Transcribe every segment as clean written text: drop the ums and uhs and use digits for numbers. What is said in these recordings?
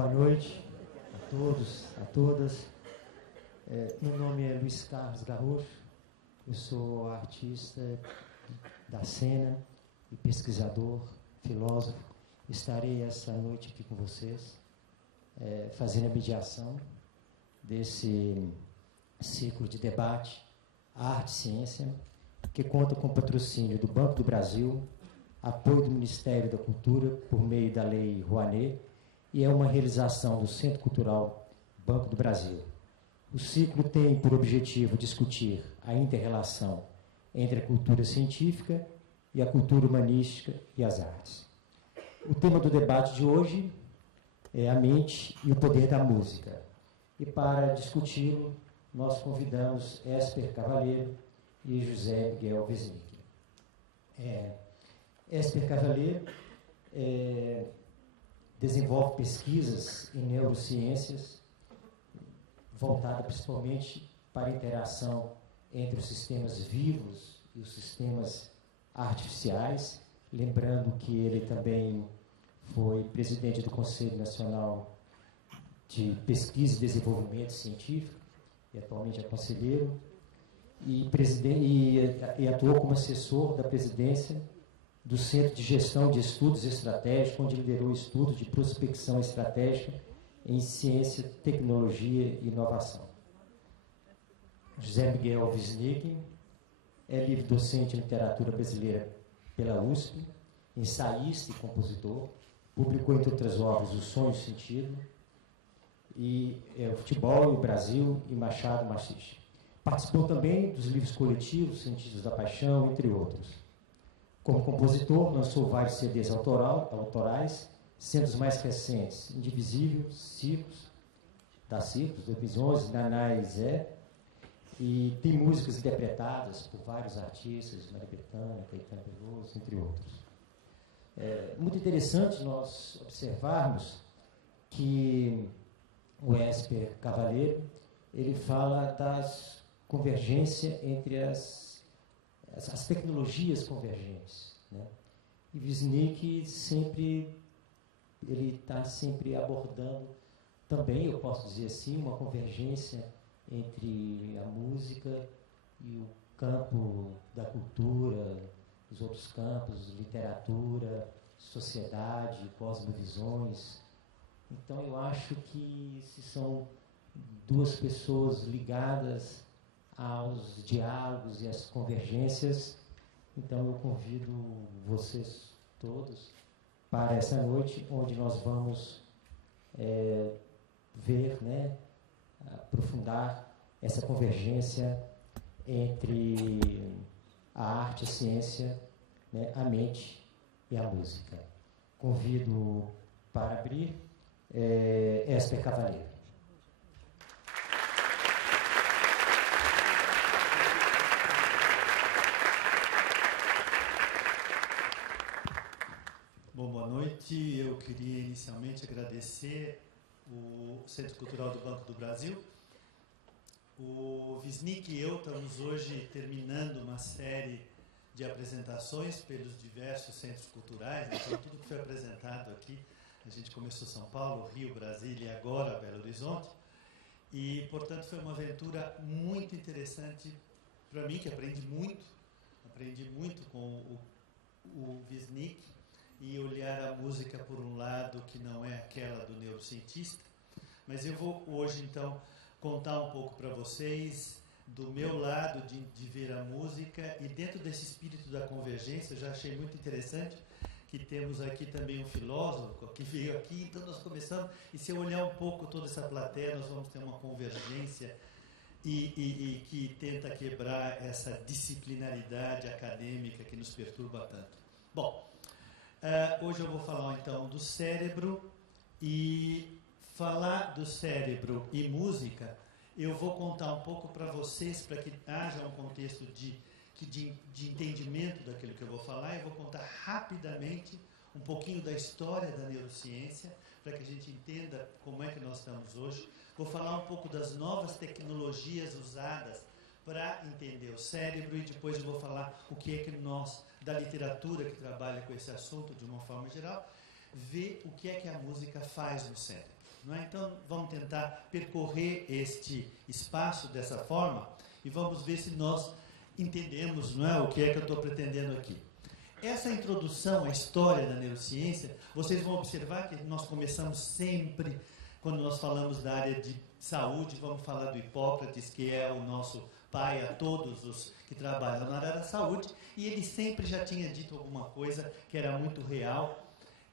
Boa noite a todos, a todas. Meu nome é Luiz Carlos Garrocho, eu sou artista da cena e pesquisador, filósofo. Estarei essa noite aqui com vocês, fazendo a mediação desse ciclo de debate Arte e Ciência, que conta com patrocínio do Banco do Brasil, apoio do Ministério da Cultura por meio da Lei Rouanet, e é uma realização do Centro Cultural Banco do Brasil. O ciclo tem por objetivo discutir a inter-relação entre a cultura científica e a cultura humanística e as artes. O tema do debate de hoje é a mente e o poder da música. E para discuti-lo, nós convidamos Esper Cavalheiro e José Miguel Wisnik. Esper Cavalheiro desenvolve pesquisas em neurociências, voltada principalmente para a interação entre os sistemas vivos e os sistemas artificiais, lembrando que ele também foi presidente do Conselho Nacional de Pesquisa e Desenvolvimento Científico, e atualmente é conselheiro, e atuou como assessor da presidência do Centro de Gestão de Estudos Estratégicos, onde liderou estudos de prospecção estratégica em ciência, tecnologia e inovação. José Miguel Wisnik é livre-docente em literatura brasileira pela USP, ensaísta e compositor, publicou, entre outras obras, O Sonho e o Sentido, e O Futebol e o Brasil e Machado Machiste. Participou também dos livros coletivos Sentidos da Paixão, entre outros. Como compositor, lançou vários CDs autorais, sendo os mais recentes Indivisível, Circos, da Circos, 2011, Naná e Zé, e tem músicas interpretadas por vários artistas, Maria Bethânia, Caetano Veloso, entre outros. É muito interessante nós observarmos que o Esper Cavalheiro, ele fala das convergência entre as tecnologias convergentes, né? E Wisnik ele está sempre abordando também, eu posso dizer assim, uma convergência entre a música e o campo da cultura, os outros campos, literatura, sociedade, cosmovisões. Então eu acho que se são duas pessoas ligadas aos diálogos e às convergências, então eu convido vocês todos para essa noite, onde nós vamos ver, aprofundar essa convergência entre a arte, a ciência, a mente e a música. Convido para abrir Esper Cavalheiro. Bom, boa noite. Eu queria inicialmente agradecer o Centro Cultural do Banco do Brasil. O Wisnik e eu estamos hoje terminando uma série de apresentações pelos diversos centros culturais. Então, tudo que foi apresentado aqui, a gente começou São Paulo, Rio, Brasília e agora Belo Horizonte. E, portanto, foi uma aventura muito interessante para mim, que aprendi muito com o Wisnik, e olhar a música por um lado que não é aquela do neurocientista. Mas eu vou hoje, então, contar um pouco para vocês do meu lado de ver a música, e dentro desse espírito da convergência, eu já achei muito interessante que temos aqui também um filósofo que veio aqui, então nós começamos, e se eu olhar um pouco toda essa plateia, nós vamos ter uma convergência e que tenta quebrar essa disciplinaridade acadêmica que nos perturba tanto. Bom, hoje eu vou falar então do cérebro, e falar do cérebro e música, eu vou contar um pouco para vocês, para que haja um contexto de entendimento daquilo que eu vou falar. Eu vou contar rapidamente um pouquinho da história da neurociência, para que a gente entenda como é que nós estamos hoje. Vou falar um pouco das novas tecnologias usadas para entender o cérebro, e depois eu vou falar o que é que nós, da literatura que trabalha com esse assunto de uma forma geral, vê o que é que a música faz no cérebro. não é? Então, vamos tentar percorrer este espaço dessa forma e vamos ver se nós entendemos, não é, o que é que eu estou pretendendo aqui. Essa introdução à história da neurociência, vocês vão observar que nós começamos sempre, quando nós falamos da área de saúde, vamos falar do Hipócrates, que é o nosso pai a todos os que trabalham na área da saúde, e ele sempre já tinha dito alguma coisa que era muito real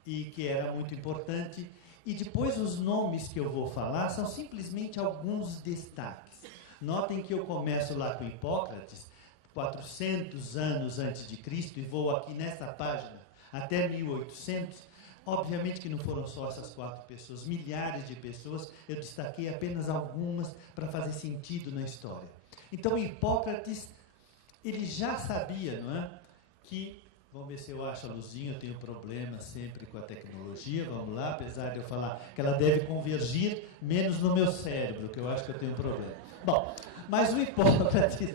e que era muito importante. E depois os nomes que eu vou falar são simplesmente alguns destaques. Notem que eu começo lá com Hipócrates, 400 anos antes de Cristo, e vou aqui nessa página até 1800. Obviamente que não foram só essas 4 pessoas, milhares de pessoas, eu destaquei apenas algumas para fazer sentido na história. Então, Hipócrates, ele já sabia, não é, que, vamos ver se eu acho a luzinha, eu tenho problema sempre com a tecnologia, vamos lá, apesar de eu falar que ela deve convergir menos no meu cérebro, que eu acho que eu tenho um problema. Bom, mas o Hipócrates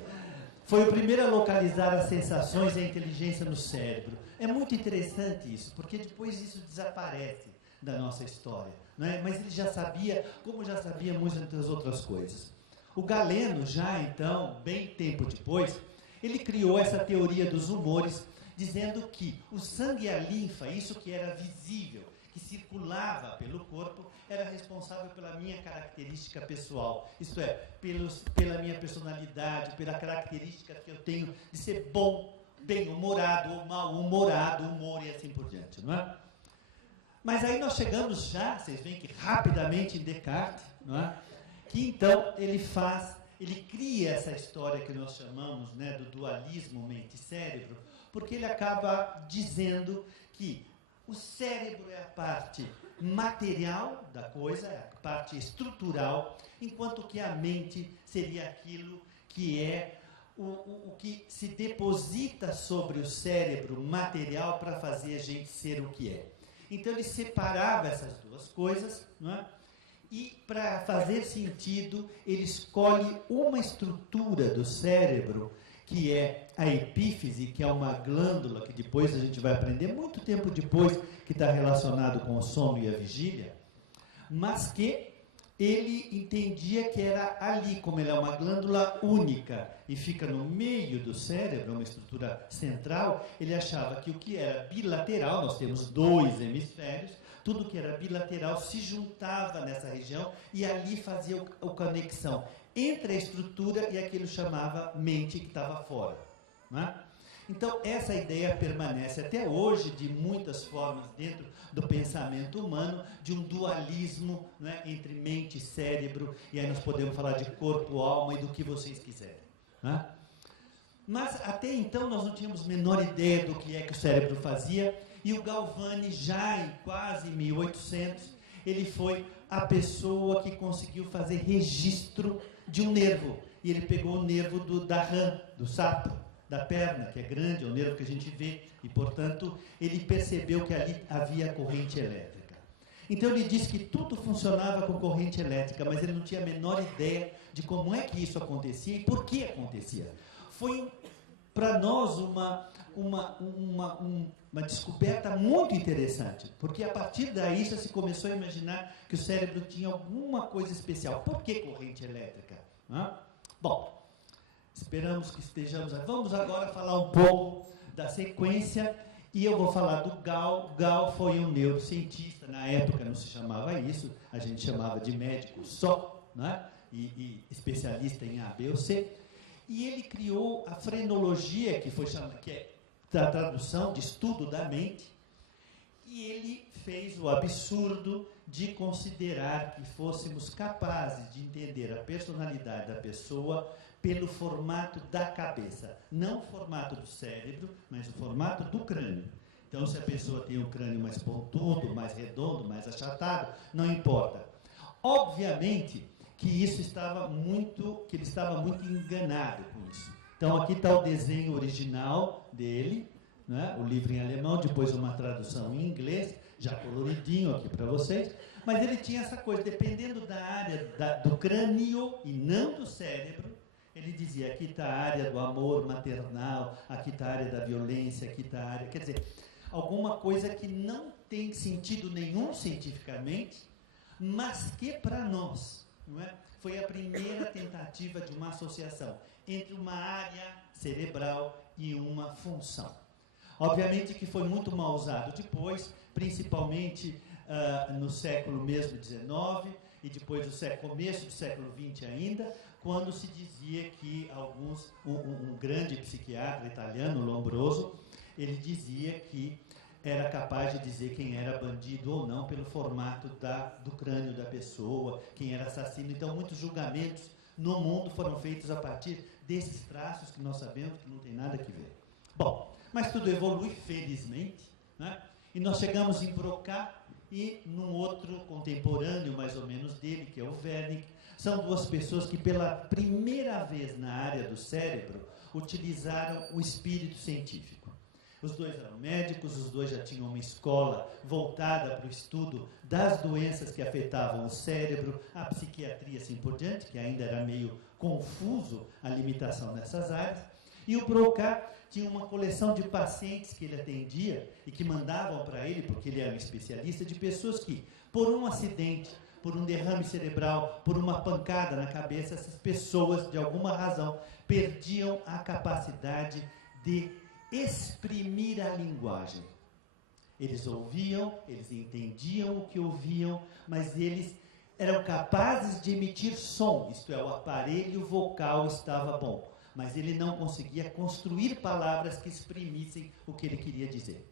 foi o primeiro a localizar as sensações e a inteligência no cérebro. É muito interessante isso, porque depois isso desaparece da nossa história, não é? Mas ele já sabia, como já sabia muitas outras coisas. O Galeno, já então, bem tempo depois, ele criou essa teoria dos humores, dizendo que o sangue e a linfa, isso que era visível, que circulava pelo corpo, era responsável pela minha característica pessoal, isto é, pela minha personalidade, pela característica que eu tenho de ser bom, bem-humorado ou mal-humorado, humor e assim por diante, não é? Mas aí nós chegamos já, vocês veem que rapidamente em Descartes, não é? Que então ele cria essa história que nós chamamos, né, do dualismo mente-cérebro, porque ele acaba dizendo que o cérebro é a parte material da coisa, é a parte estrutural, enquanto que a mente seria aquilo que é o que se deposita sobre o cérebro material para fazer a gente ser o que é. Então ele separava essas duas coisas, não é? E para fazer sentido, ele escolhe uma estrutura do cérebro, que é a epífise, que é uma glândula que depois a gente vai aprender, muito tempo depois, que está relacionado com o sono e a vigília, mas que ele entendia que era ali, como ele é uma glândula única e fica no meio do cérebro, uma estrutura central, ele achava que o que era bilateral, nós temos 2 hemisférios, tudo que era bilateral se juntava nessa região e ali fazia a conexão entre a estrutura e aquilo chamava mente que estava fora, não é? Então, essa ideia permanece até hoje, de muitas formas, dentro do pensamento humano, de um dualismo, né, entre mente e cérebro, e aí nós podemos falar de corpo, alma e do que vocês quiserem, né? Mas, até então, nós não tínhamos a menor ideia do que é que o cérebro fazia, e o Galvani, já em quase 1800, ele foi a pessoa que conseguiu fazer registro de um nervo, e ele pegou o nervo da rã, do sapo, da perna, que é grande, é o nervo que a gente vê, e, portanto, ele percebeu que ali havia corrente elétrica. Então, ele disse que tudo funcionava com corrente elétrica, mas ele não tinha a menor ideia de como é que isso acontecia e por que acontecia. Foi, para nós, uma descoberta muito interessante, porque, a partir daí, já se começou a imaginar que o cérebro tinha alguma coisa especial. Por que corrente elétrica? Bom, esperamos que estejamos... Vamos agora falar um pouco da sequência, e eu vou falar do Gall. Gall foi um neurocientista, na época não se chamava isso, a gente chamava de médico só, né? e especialista em A, B ou C, e ele criou a frenologia, que foi chamada, que é a tradução de estudo da mente, e ele fez o absurdo de considerar que fôssemos capazes de entender a personalidade da pessoa pelo formato da cabeça, não o formato do cérebro, mas o formato do crânio. Então, se a pessoa tem um crânio mais pontudo, mais redondo, mais achatado, não importa. Obviamente que ele estava muito enganado com isso. Então, aqui está o desenho original dele, né? O livro em alemão, depois uma tradução em inglês, já coloridinho aqui para vocês, mas ele tinha essa coisa, dependendo da área do crânio e não do cérebro, ele dizia, aqui está a área do amor maternal, aqui está a área da violência, aqui está a área... Quer dizer, alguma coisa que não tem sentido nenhum cientificamente, mas que para nós, não é? Foi a primeira tentativa de uma associação entre uma área cerebral e uma função. Obviamente que foi muito mal usado depois, principalmente no século mesmo XIX e depois do começo do século XX ainda, quando se dizia que um grande psiquiatra italiano, Lombroso, ele dizia que era capaz de dizer quem era bandido ou não pelo formato do crânio da pessoa, quem era assassino. Então, muitos julgamentos no mundo foram feitos a partir desses traços que nós sabemos que não tem nada a ver. Bom, mas tudo evolui, felizmente, né? E nós chegamos em Broca e num outro contemporâneo, mais ou menos, dele, que é o Wernicke. São duas pessoas que, pela primeira vez na área do cérebro, utilizaram o espírito científico. Os dois eram médicos, os dois já tinham uma escola voltada para o estudo das doenças que afetavam o cérebro, a psiquiatria, assim por diante, que ainda era meio confuso a limitação nessas áreas. E o Broca tinha uma coleção de pacientes que ele atendia e que mandavam para ele, porque ele era um especialista, de pessoas que, por um acidente, por um derrame cerebral, por uma pancada na cabeça, essas pessoas, de alguma razão, perdiam a capacidade de exprimir a linguagem. Eles ouviam, eles entendiam o que ouviam, mas eles eram capazes de emitir som, isto é, o aparelho vocal estava bom, mas ele não conseguia construir palavras que exprimissem o que ele queria dizer.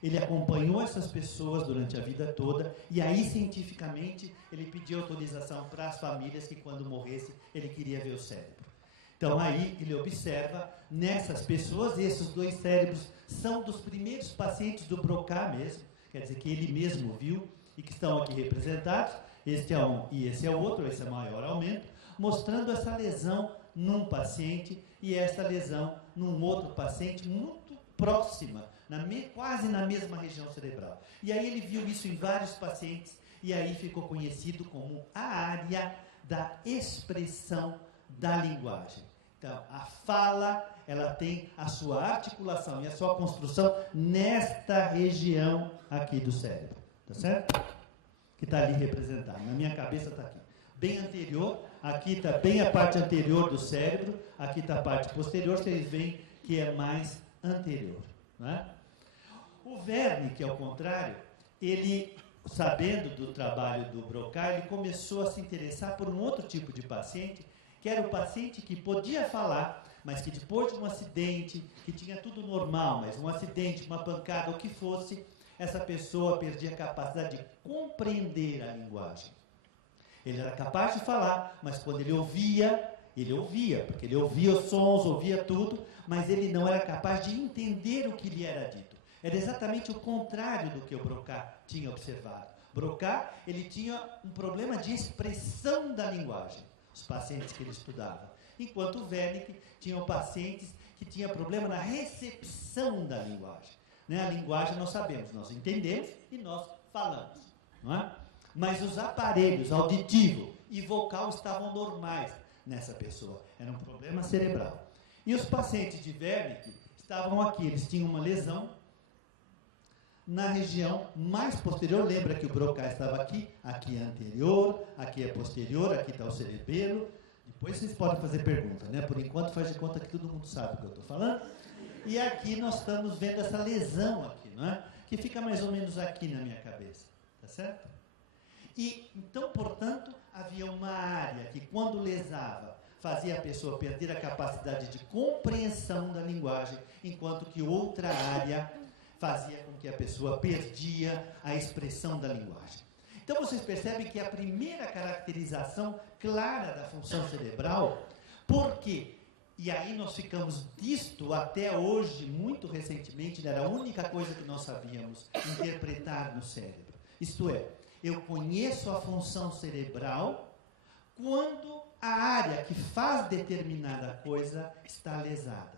Ele acompanhou essas pessoas durante a vida toda e aí, cientificamente, ele pediu autorização para as famílias que, quando morresse, ele queria ver o cérebro. Então, aí, ele observa nessas pessoas, esses dois cérebros são dos primeiros pacientes do Broca mesmo, quer dizer, que ele mesmo viu e que estão aqui representados. Este é um e esse é o outro, esse é maior aumento, mostrando essa lesão num paciente e essa lesão num outro paciente muito próxima, quase na mesma região cerebral. E aí ele viu isso em vários pacientes e aí ficou conhecido como a área da expressão da linguagem. Então, a fala, ela tem a sua articulação e a sua construção nesta região aqui do cérebro, tá certo? Que está ali representada. Na minha cabeça está aqui. Bem anterior, aqui está bem a parte anterior do cérebro, aqui está a parte posterior, vocês veem que é mais anterior. Não é? O Wernicke, ao contrário, ele, sabendo do trabalho do Broca, ele começou a se interessar por um outro tipo de paciente, que era o paciente que podia falar, mas que depois de um acidente, que tinha tudo normal, mas um acidente, uma pancada, o que fosse, essa pessoa perdia a capacidade de compreender a linguagem. Ele era capaz de falar, mas quando ele ouvia, porque ele ouvia os sons, ouvia tudo, mas ele não era capaz de entender o que lhe era dito. Era exatamente o contrário do que o Broca tinha observado. Broca, ele tinha um problema de expressão da linguagem, os pacientes que ele estudava. Enquanto o Wernicke tinha pacientes que tinham problema na recepção da linguagem. Né? A linguagem nós sabemos, nós entendemos e nós falamos. Não é? Mas os aparelhos auditivo e vocal estavam normais nessa pessoa. Era um problema cerebral. E os pacientes de Wernicke estavam aqui, eles tinham uma lesão na região mais posterior. Lembra que o Broca estava aqui? Aqui é anterior, aqui é posterior, aqui está o cerebelo. Depois vocês podem fazer pergunta, né? Por enquanto faz de conta que todo mundo sabe o que eu estou falando. E aqui nós estamos vendo essa lesão aqui, não é? Que fica mais ou menos aqui na minha cabeça, tá certo? E, então, portanto, havia uma área que, quando lesava, fazia a pessoa perder a capacidade de compreensão da linguagem, enquanto que outra área fazia com que a pessoa perdia a expressão da linguagem. Então, vocês percebem que a primeira caracterização clara da função cerebral, porque, e aí nós ficamos disto até hoje, muito recentemente, era a única coisa que nós sabíamos interpretar no cérebro. Isto é, eu conheço a função cerebral quando a área que faz determinada coisa está lesada.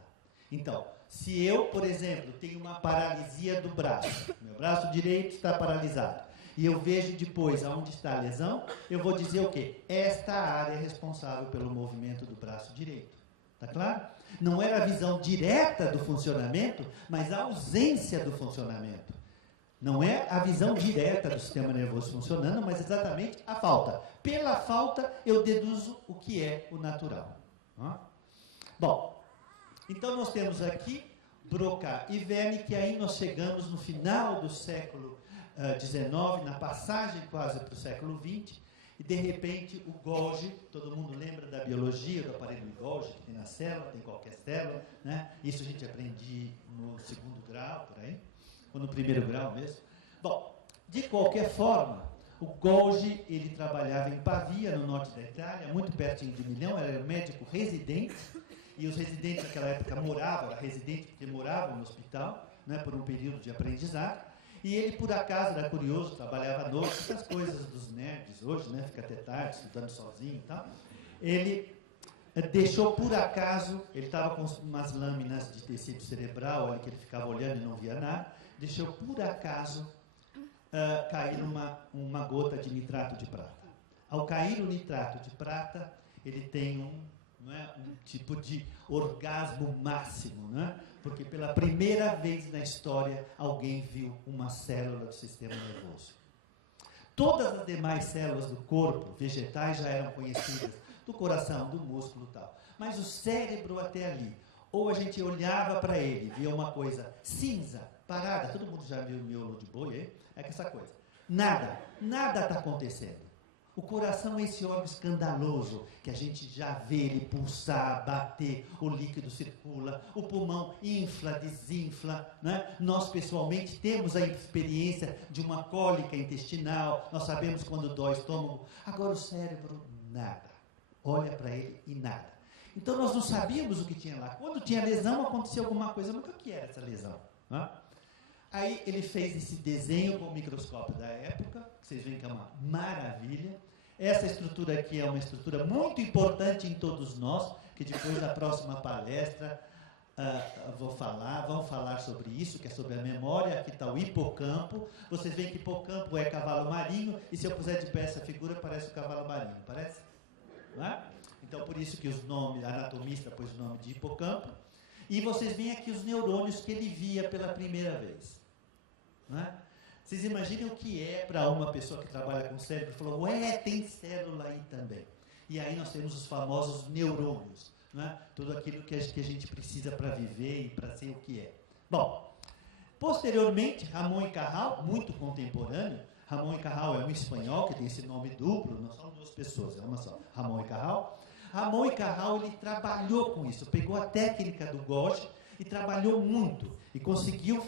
Então, se eu, por exemplo, tenho uma paralisia do braço, meu braço direito está paralisado, e eu vejo depois aonde está a lesão, eu vou dizer o quê? Esta área é responsável pelo movimento do braço direito. Está claro? Não era a visão direta do funcionamento, mas a ausência do funcionamento. Não é a visão direta do sistema nervoso funcionando, mas exatamente a falta. Pela falta, eu deduzo o que é o natural. Bom, então nós temos aqui Broca e Verne, que aí nós chegamos no final do século XIX, na passagem quase para o século XX, e de repente o Golgi, todo mundo lembra da biologia, do aparelho Golgi, que tem na célula, tem qualquer célula, né? Isso a gente aprende no segundo grau, por aí, ou no primeiro grau mesmo. Bom, de qualquer forma, o Golgi, ele trabalhava em Pavia, no norte da Itália, muito pertinho de Milão, era médico residente, e os residentes naquela época moravam, era residente porque moravam no hospital, né, por um período de aprendizado, e ele, por acaso, era curioso, trabalhava à noite, essas coisas dos nerds hoje, né, fica até tarde, estudando sozinho e tal. Ele deixou, por acaso, ele estava com umas lâminas de tecido cerebral, ali que ele ficava olhando e não via nada, deixou, por acaso, cair uma gota de nitrato de prata. Ao cair o nitrato de prata, ele tem um tipo de orgasmo máximo, né? Porque pela primeira vez na história alguém viu uma célula do sistema nervoso. Todas as demais células do corpo, vegetais, já eram conhecidas, do coração, do músculo e tal. Mas o cérebro até ali, ou a gente olhava para ele, via uma coisa cinza, parada, todo mundo já viu o miolo de boi, é que essa coisa. Nada está acontecendo. O coração é esse órgão escandaloso, que a gente já vê ele pulsar, bater, o líquido circula, o pulmão infla, desinfla, né? Nós, pessoalmente, temos a experiência de uma cólica intestinal, nós sabemos quando dói o estômago. Agora, o cérebro, nada. Olha para ele e nada. Então, nós não sabíamos o que tinha lá. Quando tinha lesão, acontecia alguma coisa, mas o que era essa lesão? Né? Aí ele fez esse desenho com o microscópio da época, que vocês veem que é uma maravilha. Essa estrutura aqui é uma estrutura muito importante em todos nós, que depois da próxima palestra vamos falar sobre isso, que é sobre a memória. Aqui está o hipocampo. Vocês veem que hipocampo é cavalo marinho, e se eu puser de pé essa figura, parece o cavalo marinho, parece? Não é? Então, por isso que a anatomista pôs o nome de hipocampo. E vocês veem aqui os neurônios que ele via pela primeira vez. Não é? Vocês imaginem o que é para uma pessoa que trabalha com cérebro e falou, ué, tem célula aí também. E aí nós temos os famosos neurônios, não é? Tudo aquilo que a gente precisa para viver e para ser o que é. Bom, posteriormente, Ramon e Cajal, muito contemporâneo. Ramon e Cajal é um espanhol que tem esse nome duplo, não são duas pessoas, é uma só, Ramon e Cajal. Ramon e Cajal, ele trabalhou com isso, pegou a técnica do Golgi e trabalhou muito, e conseguiu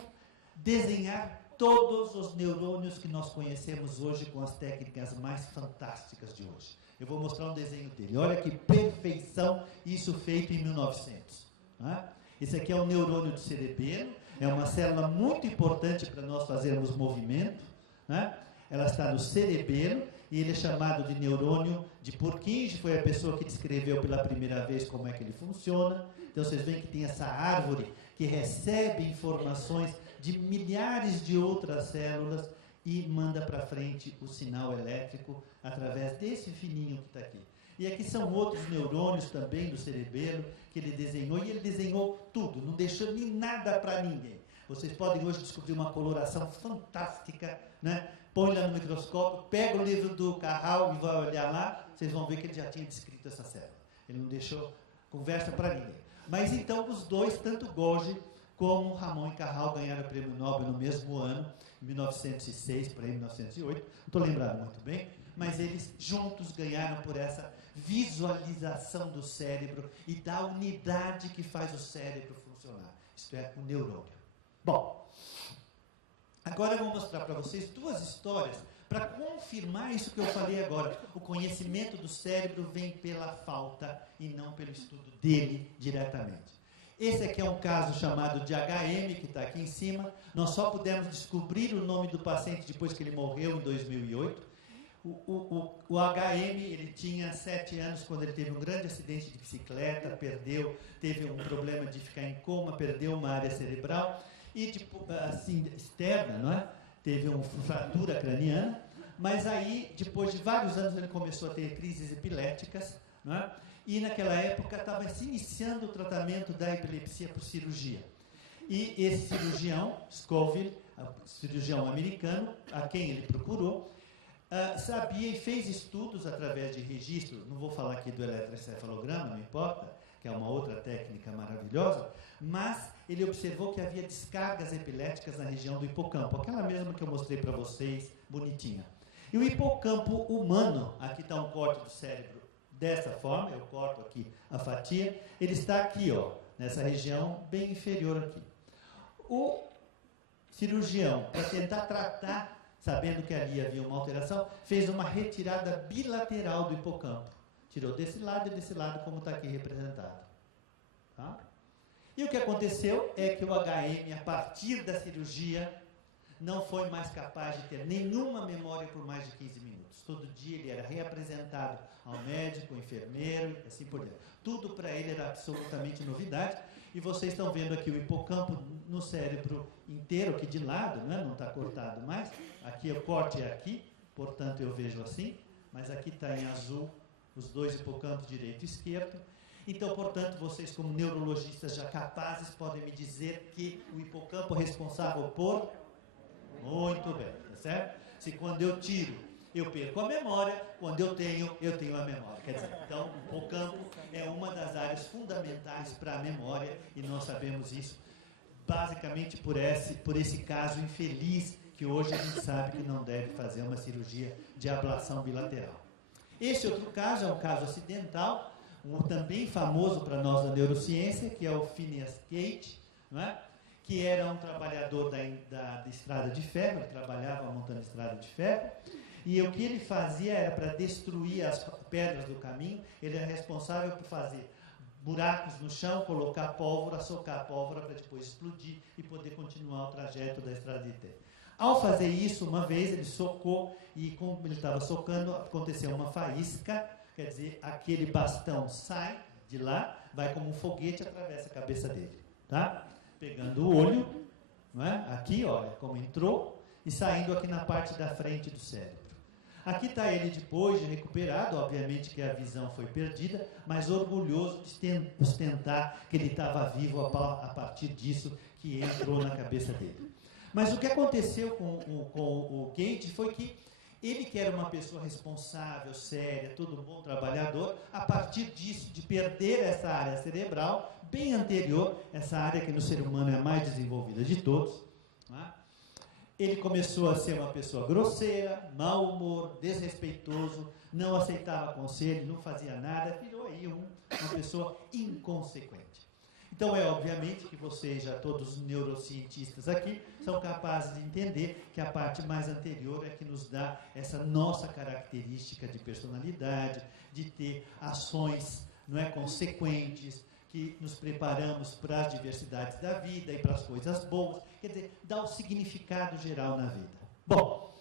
desenhar todos os neurônios que nós conhecemos hoje com as técnicas mais fantásticas de hoje. Eu vou mostrar um desenho dele. Olha que perfeição, isso feito em 1900. Né? Esse aqui é um neurônio do cerebelo, é uma célula muito importante para nós fazermos movimento. Né? Ela está no cerebelo e ele é chamado de neurônio de Purkinje, foi a pessoa que descreveu pela primeira vez como é que ele funciona. Então vocês veem que tem essa árvore que recebe informações de milhares de outras células e manda para frente o sinal elétrico através desse fininho que está aqui. E aqui são outros neurônios também do cerebelo que ele desenhou, e ele desenhou tudo, não deixou nem nada para ninguém. Vocês podem hoje descobrir uma coloração fantástica, né? Põe lá no microscópio, pega o livro do Cajal e vai olhar lá, vocês vão ver que ele já tinha descrito essa célula. Ele não deixou conversa para ninguém. Mas então os dois, tanto Golgi como Ramon e Cajal, ganharam o prêmio Nobel no mesmo ano, em 1906 para 1908, não estou lembrado muito bem, mas eles juntos ganharam por essa visualização do cérebro e da unidade que faz o cérebro funcionar, isto é, o neurônio. Bom, agora eu vou mostrar para vocês duas histórias para confirmar isso que eu falei agora. O conhecimento do cérebro vem pela falta e não pelo estudo dele diretamente. Esse aqui é um caso chamado de HM, que está aqui em cima. Nós só pudemos descobrir o nome do paciente depois que ele morreu, em 2008. O HM, ele tinha 7 anos quando ele teve um grande acidente de bicicleta, teve um problema de ficar em coma, perdeu uma área cerebral, e assim, externa, não é? Teve uma fratura craniana, mas aí, depois de vários anos, ele começou a ter crises epiléticas, não é? E naquela época estava se iniciando o tratamento da epilepsia por cirurgia. E esse cirurgião, Scoville, cirurgião americano, a quem ele procurou, sabia e fez estudos através de registro, não vou falar aqui do eletroencefalograma, não importa, que é uma outra técnica maravilhosa, mas ele observou que havia descargas epiléticas na região do hipocampo, aquela mesma que eu mostrei para vocês, bonitinha. E o hipocampo humano, aqui está um corte do cérebro dessa forma, eu corto aqui a fatia, ele está aqui, ó, nessa região bem inferior aqui. O cirurgião, para tentar tratar, sabendo que ali havia uma alteração, fez uma retirada bilateral do hipocampo. Tirou desse lado e desse lado, como está aqui representado. Tá? E o que aconteceu é que o HM, a partir da cirurgia, não foi mais capaz de ter nenhuma memória por mais de 15 minutos. Todo dia ele era reapresentado ao médico, ao enfermeiro, e assim por diante. Tudo para ele era absolutamente novidade. E vocês estão vendo aqui o hipocampo no cérebro inteiro, aqui de lado, né? Não está cortado mais. Aqui o corte é aqui, portanto eu vejo assim, mas aqui está em azul os dois hipocampos direito e esquerdo. Então, portanto, vocês como neurologistas já capazes podem me dizer que o hipocampo é responsável por... Muito bem, tá certo? Se quando eu tiro, eu perco a memória, quando eu tenho a memória. Quer dizer, então, o hipocampo é uma das áreas fundamentais para a memória e nós sabemos isso basicamente por esse caso infeliz que hoje a gente sabe que não deve fazer uma cirurgia de ablação bilateral. Esse outro caso é um caso acidental, também famoso para nós da neurociência, que é o Phineas Gage, não é? Que era um trabalhador da estrada de ferro, ele trabalhava montando estrada de ferro, e o que ele fazia era para destruir as pedras do caminho, ele era responsável por fazer buracos no chão, colocar pólvora, socar a pólvora para depois explodir e poder continuar o trajeto da estrada de terra. Ao fazer isso, uma vez ele socou, e como ele estava socando, aconteceu uma faísca, quer dizer, aquele bastão sai de lá, vai como um foguete e atravessa a cabeça dele, tá? Pegando o olho, não é? Aqui, olha como entrou, e saindo aqui na parte da frente do cérebro. Aqui está ele depois de recuperado, obviamente que a visão foi perdida, mas orgulhoso de ostentar que ele estava vivo a partir disso que entrou na cabeça dele. Mas o que aconteceu com o Gage foi que ele, que era uma pessoa responsável, séria, todo bom trabalhador, a partir disso, de perder essa área cerebral, bem anterior, essa área que no ser humano é a mais desenvolvida de todos, né? Ele começou a ser uma pessoa grosseira, mau humor, desrespeitoso, não aceitava conselho, não fazia nada, virou aí uma pessoa inconsequente. Então é obviamente que vocês, já todos os neurocientistas aqui, são capazes de entender que a parte mais anterior é que nos dá essa nossa característica de personalidade, de ter ações, não é, consequentes, que nos preparamos para as diversidades da vida e para as coisas boas, quer dizer, dá o significado geral na vida. Bom,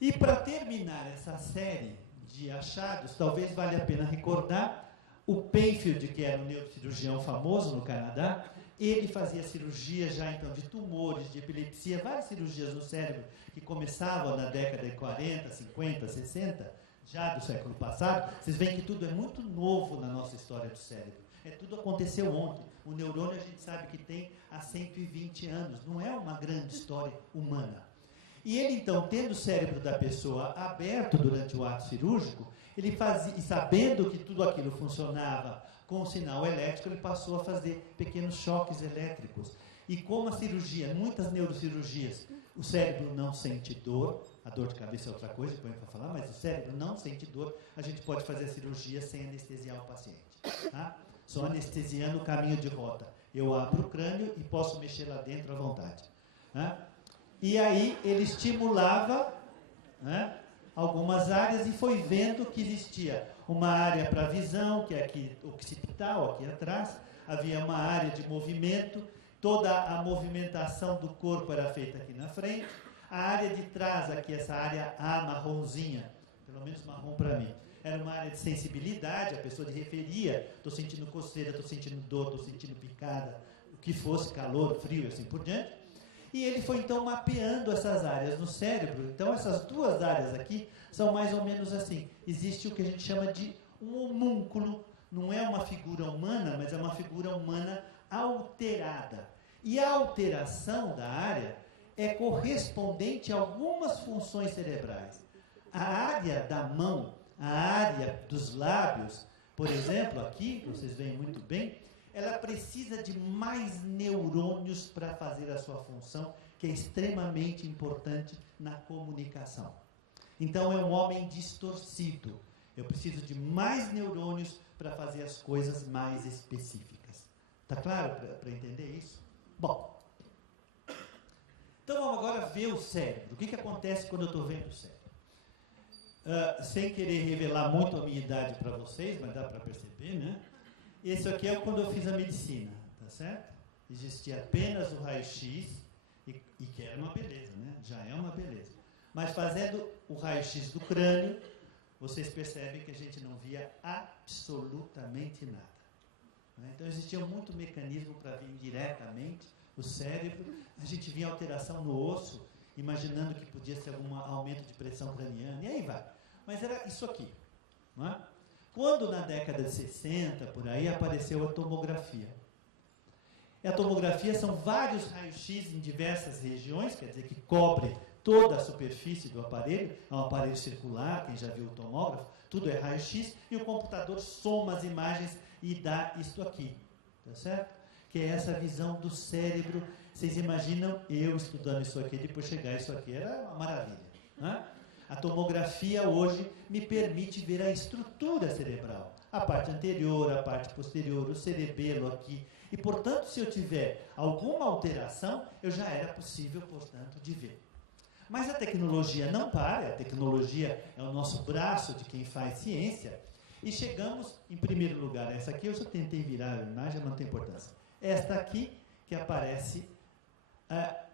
e para terminar essa série de achados, talvez valha a pena recordar o Penfield, que era um neurocirurgião famoso no Canadá. Ele fazia cirurgia já então de tumores, de epilepsia, várias cirurgias no cérebro que começavam na década de 40, 50, 60, já do século passado. Vocês veem que tudo é muito novo na nossa história do cérebro. Tudo aconteceu ontem. O neurônio a gente sabe que tem há 120 anos. Não é uma grande história humana. E ele, então, tendo o cérebro da pessoa aberto durante o ato cirúrgico, ele fazia, e sabendo que tudo aquilo funcionava com o sinal elétrico, ele passou a fazer pequenos choques elétricos. E como a cirurgia, muitas neurocirurgias, o cérebro não sente dor, a dor de cabeça é outra coisa, depois para falar, mas o cérebro não sente dor, a gente pode fazer a cirurgia sem anestesiar o paciente, tá? Só anestesiando o caminho de rota. Eu abro o crânio e posso mexer lá dentro à vontade, né? E aí ele estimulava, né, algumas áreas e foi vendo que existia uma área para visão, que é aqui occipital, aqui atrás, havia uma área de movimento, toda a movimentação do corpo era feita aqui na frente, a área de trás, aqui, essa área A marronzinha, pelo menos marrom para mim, era uma área de sensibilidade, a pessoa referia, estou sentindo coceira, estou sentindo dor, estou sentindo picada, o que fosse, calor, frio, assim por diante. E ele foi, então, mapeando essas áreas no cérebro. Então, essas duas áreas aqui são mais ou menos assim. Existe o que a gente chama de um homúnculo. Não é uma figura humana, mas é uma figura humana alterada. E a alteração da área é correspondente a algumas funções cerebrais. A área da mão, a área dos lábios, por exemplo, aqui, vocês veem muito bem, ela precisa de mais neurônios para fazer a sua função, que é extremamente importante na comunicação. Então, é um homem distorcido. Eu preciso de mais neurônios para fazer as coisas mais específicas. Está claro para entender isso? Bom, então vamos agora ver o cérebro. O que acontece quando eu estou vendo o cérebro? Sem querer revelar muito a minha idade para vocês, mas dá para perceber, né? Esse aqui é quando eu fiz a medicina, tá certo? Existia apenas o raio-x, e que era uma beleza, né? Já é uma beleza. Mas fazendo o raio-x do crânio, vocês percebem que a gente não via absolutamente nada. Né? Então existia muito mecanismo para ver diretamente o cérebro. A gente via alteração no osso, imaginando que podia ser algum aumento de pressão craniana, e aí vai. Mas era isso aqui. Não é? Quando na década de 60, por aí, apareceu a tomografia. E a tomografia são vários raios-x em diversas regiões, quer dizer que cobre toda a superfície do aparelho, é um aparelho circular, quem já viu o tomógrafo, tudo é raio-x, e o computador soma as imagens e dá isto aqui, tá certo? Que é essa visão do cérebro. Vocês imaginam eu estudando isso aqui, depois chegar isso aqui, era uma maravilha, né? A tomografia hoje me permite ver a estrutura cerebral, a parte anterior, a parte posterior, o cerebelo aqui. E, portanto, se eu tiver alguma alteração, eu já era possível, portanto, de ver. Mas a tecnologia não para, a tecnologia é o nosso braço de quem faz ciência, e chegamos, em primeiro lugar, essa aqui eu só tentei virar a imagem, mas não tem importância. Esta aqui, que aparece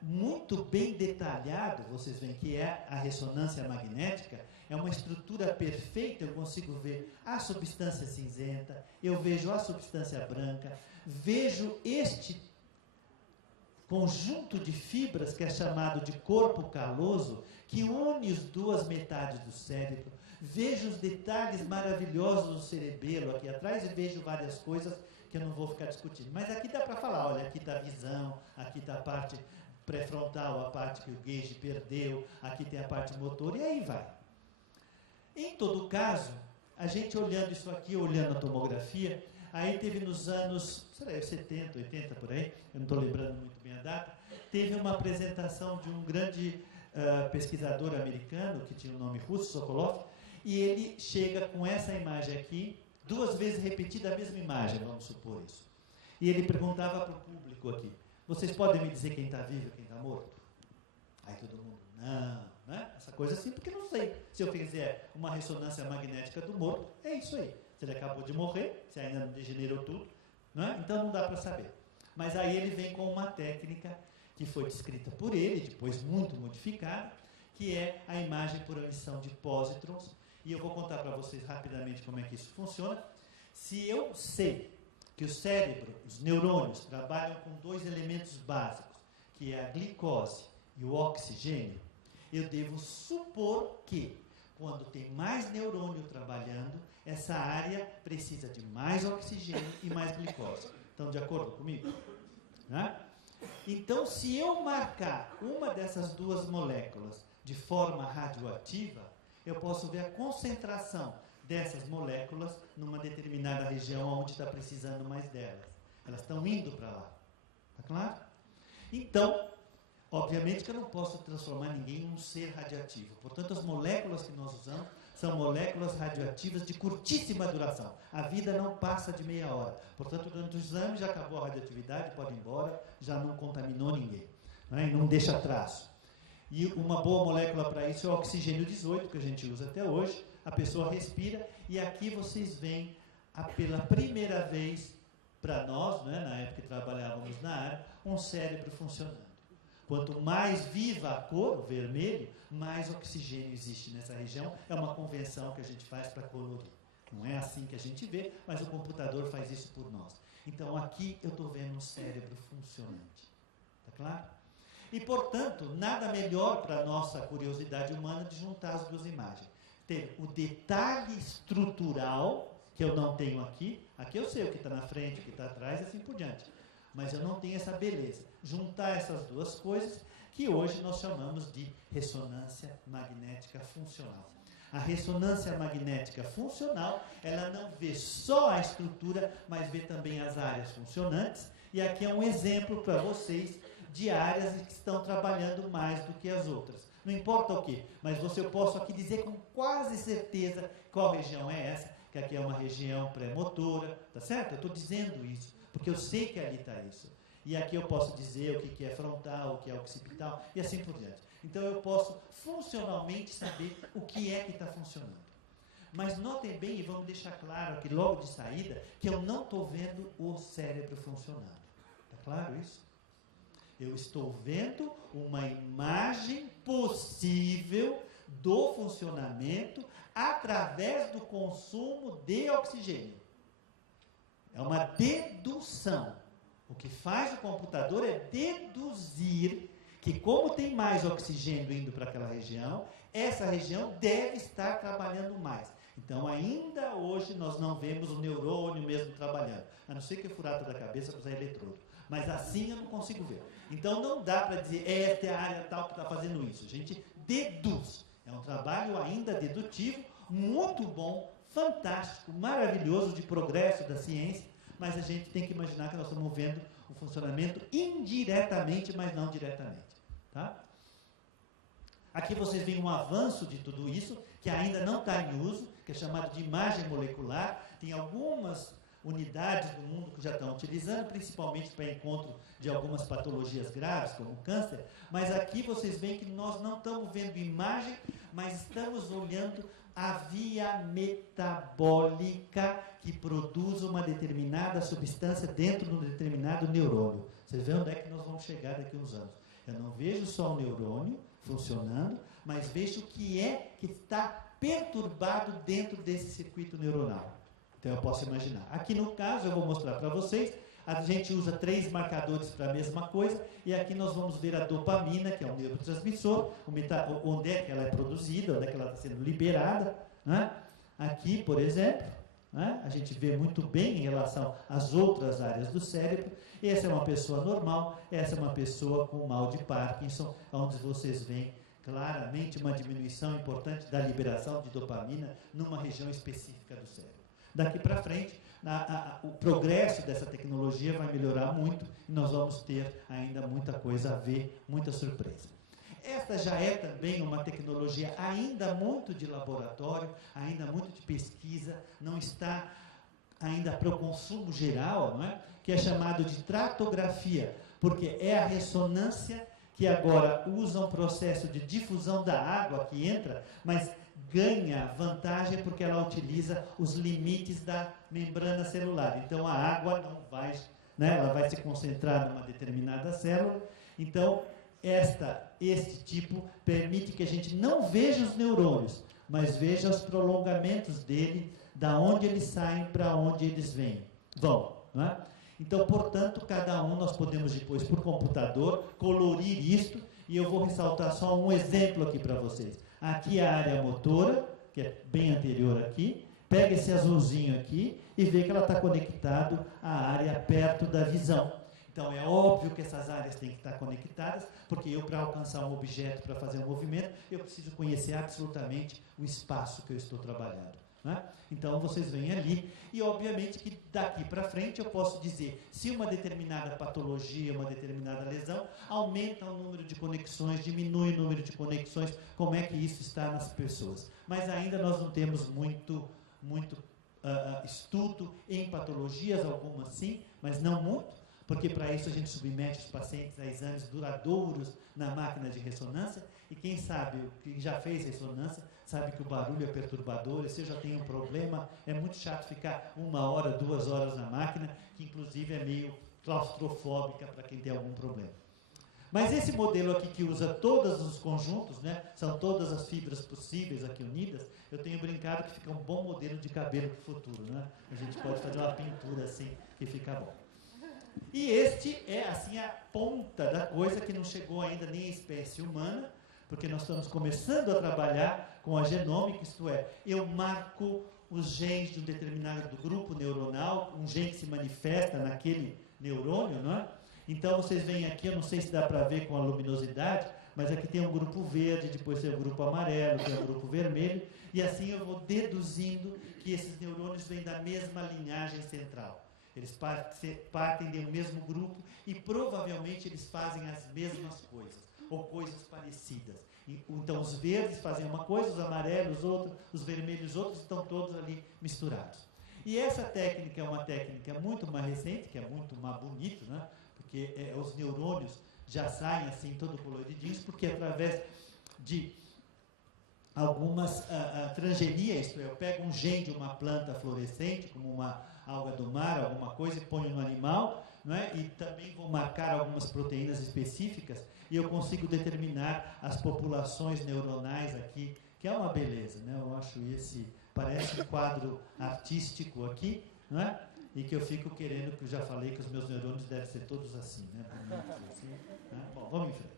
muito bem detalhado, vocês veem que é a ressonância magnética, é uma estrutura perfeita, eu consigo ver a substância cinzenta, eu vejo a substância branca, vejo este conjunto de fibras que é chamado de corpo caloso, que une as duas metades do cérebro, vejo os detalhes maravilhosos do cerebelo aqui atrás e vejo várias coisas que eu não vou ficar discutindo. Mas aqui dá para falar, olha, aqui está a visão, aqui está a parte pré-frontal, a parte que o Gage perdeu, aqui tem a parte motor, e aí vai. Em todo caso, a gente olhando isso aqui, olhando a tomografia, aí teve nos anos, será, 70, 80 por aí, eu não estou lembrando muito bem a data, teve uma apresentação de um grande pesquisador americano, que tinha o nome russo, Sokolov, e ele chega com essa imagem aqui, 2 vezes repetida a mesma imagem, vamos supor isso. E ele perguntava para o público aqui, vocês podem me dizer quem está vivo e quem está morto? Aí todo mundo, não, né? Essa coisa assim, porque não sei. Se eu fizer uma ressonância magnética do morto, é isso aí. Se ele acabou de morrer, se ainda não degenerou tudo, né? Então não dá para saber. Mas aí ele vem com uma técnica que foi descrita por ele, depois muito modificada, que é a imagem por emissão de pósitrons. E eu vou contar para vocês rapidamente como é que isso funciona. Se eu sei que o cérebro, os neurônios, trabalham com 2 elementos básicos, que é a glicose e o oxigênio, eu devo supor que, quando tem mais neurônio trabalhando, essa área precisa de mais oxigênio e mais glicose. Estão de acordo comigo? Né? Então, se eu marcar uma dessas 2 moléculas de forma radioativa, eu posso ver a concentração dessas moléculas numa determinada região onde está precisando mais delas. Elas estão indo para lá. Está claro? Então, obviamente que eu não posso transformar ninguém em um ser radioativo. Portanto, as moléculas que nós usamos são moléculas radioativas de curtíssima duração. A vida não passa de meia hora. Portanto, durante o exame já acabou a radioatividade, pode ir embora, já não contaminou ninguém. Né? E não deixa traço. E uma boa molécula para isso é o oxigênio 18, que a gente usa até hoje. A pessoa respira e aqui vocês veem pela primeira vez para nós, né, na época que trabalhávamos na área, um cérebro funcionando. Quanto mais viva a cor, o vermelho, mais oxigênio existe nessa região. É uma convenção que a gente faz para colorir. Não é assim que a gente vê, mas o computador faz isso por nós. Então aqui eu estou vendo um cérebro funcionante. Está claro? E, portanto, nada melhor para a nossa curiosidade humana de juntar as 2 imagens. Ter o detalhe estrutural, que eu não tenho aqui eu sei o que está na frente, o que está atrás, e assim por diante. mas eu não tenho essa beleza. Juntar essas duas coisas, que hoje nós chamamos de ressonância magnética funcional. A ressonância magnética funcional, ela não vê só a estrutura, mas vê também as áreas funcionantes. E aqui é um exemplo para vocês de áreas que estão trabalhando mais do que as outras. Não importa o quê, mas eu posso aqui dizer com quase certeza qual região é essa, que aqui é uma região pré-motora, tá certo? Eu estou dizendo isso, porque eu sei que ali está isso. E aqui eu posso dizer o que é frontal, o que é occipital, e assim por diante. Então eu posso funcionalmente saber o que é que está funcionando. Mas notem bem, e vamos deixar claro aqui logo de saída, que eu não estou vendo o cérebro funcionando. Está claro isso? Eu estou vendo uma imagem possível do funcionamento através do consumo de oxigênio. É uma dedução. O que faz o computador é deduzir que, como tem mais oxigênio indo para aquela região, essa região deve estar trabalhando mais. Então, ainda hoje, nós não vemos o neurônio mesmo trabalhando, a não ser que é furado da cabeça para usar eletrodo. Mas assim eu não consigo ver. Então, não dá para dizer, esta é a área tal que está fazendo isso. A gente deduz. É um trabalho ainda dedutivo, muito bom, fantástico, maravilhoso, de progresso da ciência, mas a gente tem que imaginar que nós estamos vendo o funcionamento indiretamente, mas não diretamente. Tá? Aqui vocês veem um avanço de tudo isso, que ainda não está em uso, que é chamado de imagem molecular. Tem algumas unidades do mundo que já estão utilizando, principalmente para encontro de algumas patologias graves, como o câncer, mas aqui vocês veem que nós não estamos vendo imagem, mas estamos olhando a via metabólica que produz uma determinada substância dentro de um determinado neurônio. Vocês veem onde é que nós vamos chegar daqui a uns anos. Eu não vejo só o neurônio funcionando, mas vejo o que é que está perturbado dentro desse circuito neuronal. Então, eu posso imaginar. Aqui, no caso, eu vou mostrar para vocês, a gente usa 3 marcadores para a mesma coisa, e aqui nós vamos ver a dopamina, que é um neurotransmissor, onde é que ela é produzida, onde é que ela está sendo liberada. Né? Aqui, por exemplo, né? A gente vê muito bem em relação às outras áreas do cérebro. Essa é uma pessoa normal, essa é uma pessoa com mal de Parkinson, onde vocês veem claramente uma diminuição importante da liberação de dopamina numa região específica do cérebro. Daqui para frente, o progresso dessa tecnologia vai melhorar muito e nós vamos ter ainda muita coisa a ver, muita surpresa. Esta já é também uma tecnologia ainda muito de laboratório, ainda muito de pesquisa, não está ainda para o consumo geral, não é? Que é chamado de tratografia, porque é a ressonância que agora usa um processo de difusão da água que entra, mas ganha vantagem porque ela utiliza os limites da membrana celular. Então, a água não vai, né, ela vai se concentrar numa determinada célula. Então, este tipo permite que a gente não veja os neurônios, mas veja os prolongamentos dele, da onde eles saem para onde eles vão. Né? Então, portanto, cada um nós podemos depois, por computador, colorir isto, e eu vou ressaltar só um exemplo aqui para vocês. Aqui é a área motora, que é bem anterior aqui. Pega esse azulzinho aqui e vê que ela está conectada à área perto da visão. Então, é óbvio que essas áreas têm que estar conectadas, porque eu, para alcançar um objeto, para fazer um movimento, eu preciso conhecer absolutamente o espaço que eu estou trabalhando. Né? Então, vocês veem ali, e obviamente que daqui para frente eu posso dizer se uma determinada patologia, uma determinada lesão, aumenta o número de conexões, diminui o número de conexões, como é que isso está nas pessoas. Mas ainda nós não temos muito estudo em patologias, algumas sim, mas não muito, porque para isso a gente submete os pacientes a exames duradouros na máquina de ressonância, e quem sabe, quem já fez ressonância, sabe que o barulho é perturbador, e se eu já tenho um problema, é muito chato ficar 1 hora, 2 horas na máquina, que inclusive é meio claustrofóbica para quem tem algum problema. Mas esse modelo aqui que usa todos os conjuntos, né, são todas as fibras possíveis aqui unidas, eu tenho brincado que fica um bom modelo de cabelo para o futuro. Né? A gente pode fazer uma pintura assim que fica bom. E este é assim a ponta da coisa que não chegou ainda nem à espécie humana, porque nós estamos começando a trabalhar com a genômica, isto é, eu marco os genes de um determinado grupo neuronal, um gene que se manifesta naquele neurônio, não é? Então, vocês veem aqui, eu não sei se dá para ver com a luminosidade, mas aqui tem um grupo verde, depois tem o grupo amarelo, tem o grupo vermelho, e assim eu vou deduzindo que esses neurônios vêm da mesma linhagem central. Eles partem do mesmo grupo e provavelmente eles fazem as mesmas coisas, ou coisas parecidas. Então, os verdes fazem uma coisa, os amarelos outra, os vermelhos outros, estão todos ali misturados. E essa técnica é uma técnica muito mais recente, que é muito mais bonita, né? Porque os neurônios já saem assim, todo coloridinhos, porque através de algumas transgenias, isto é, eu pego um gene de uma planta fluorescente, como uma alga do mar, alguma coisa, e ponho no animal, não é? E também vou marcar algumas proteínas específicas, e eu consigo determinar as populações neuronais aqui, que é uma beleza, né? Eu acho parece um quadro artístico aqui, não é? E que eu fico querendo, que eu já falei que os meus neurônios devem ser todos assim, né? Assim, né? Bom, vamos em frente.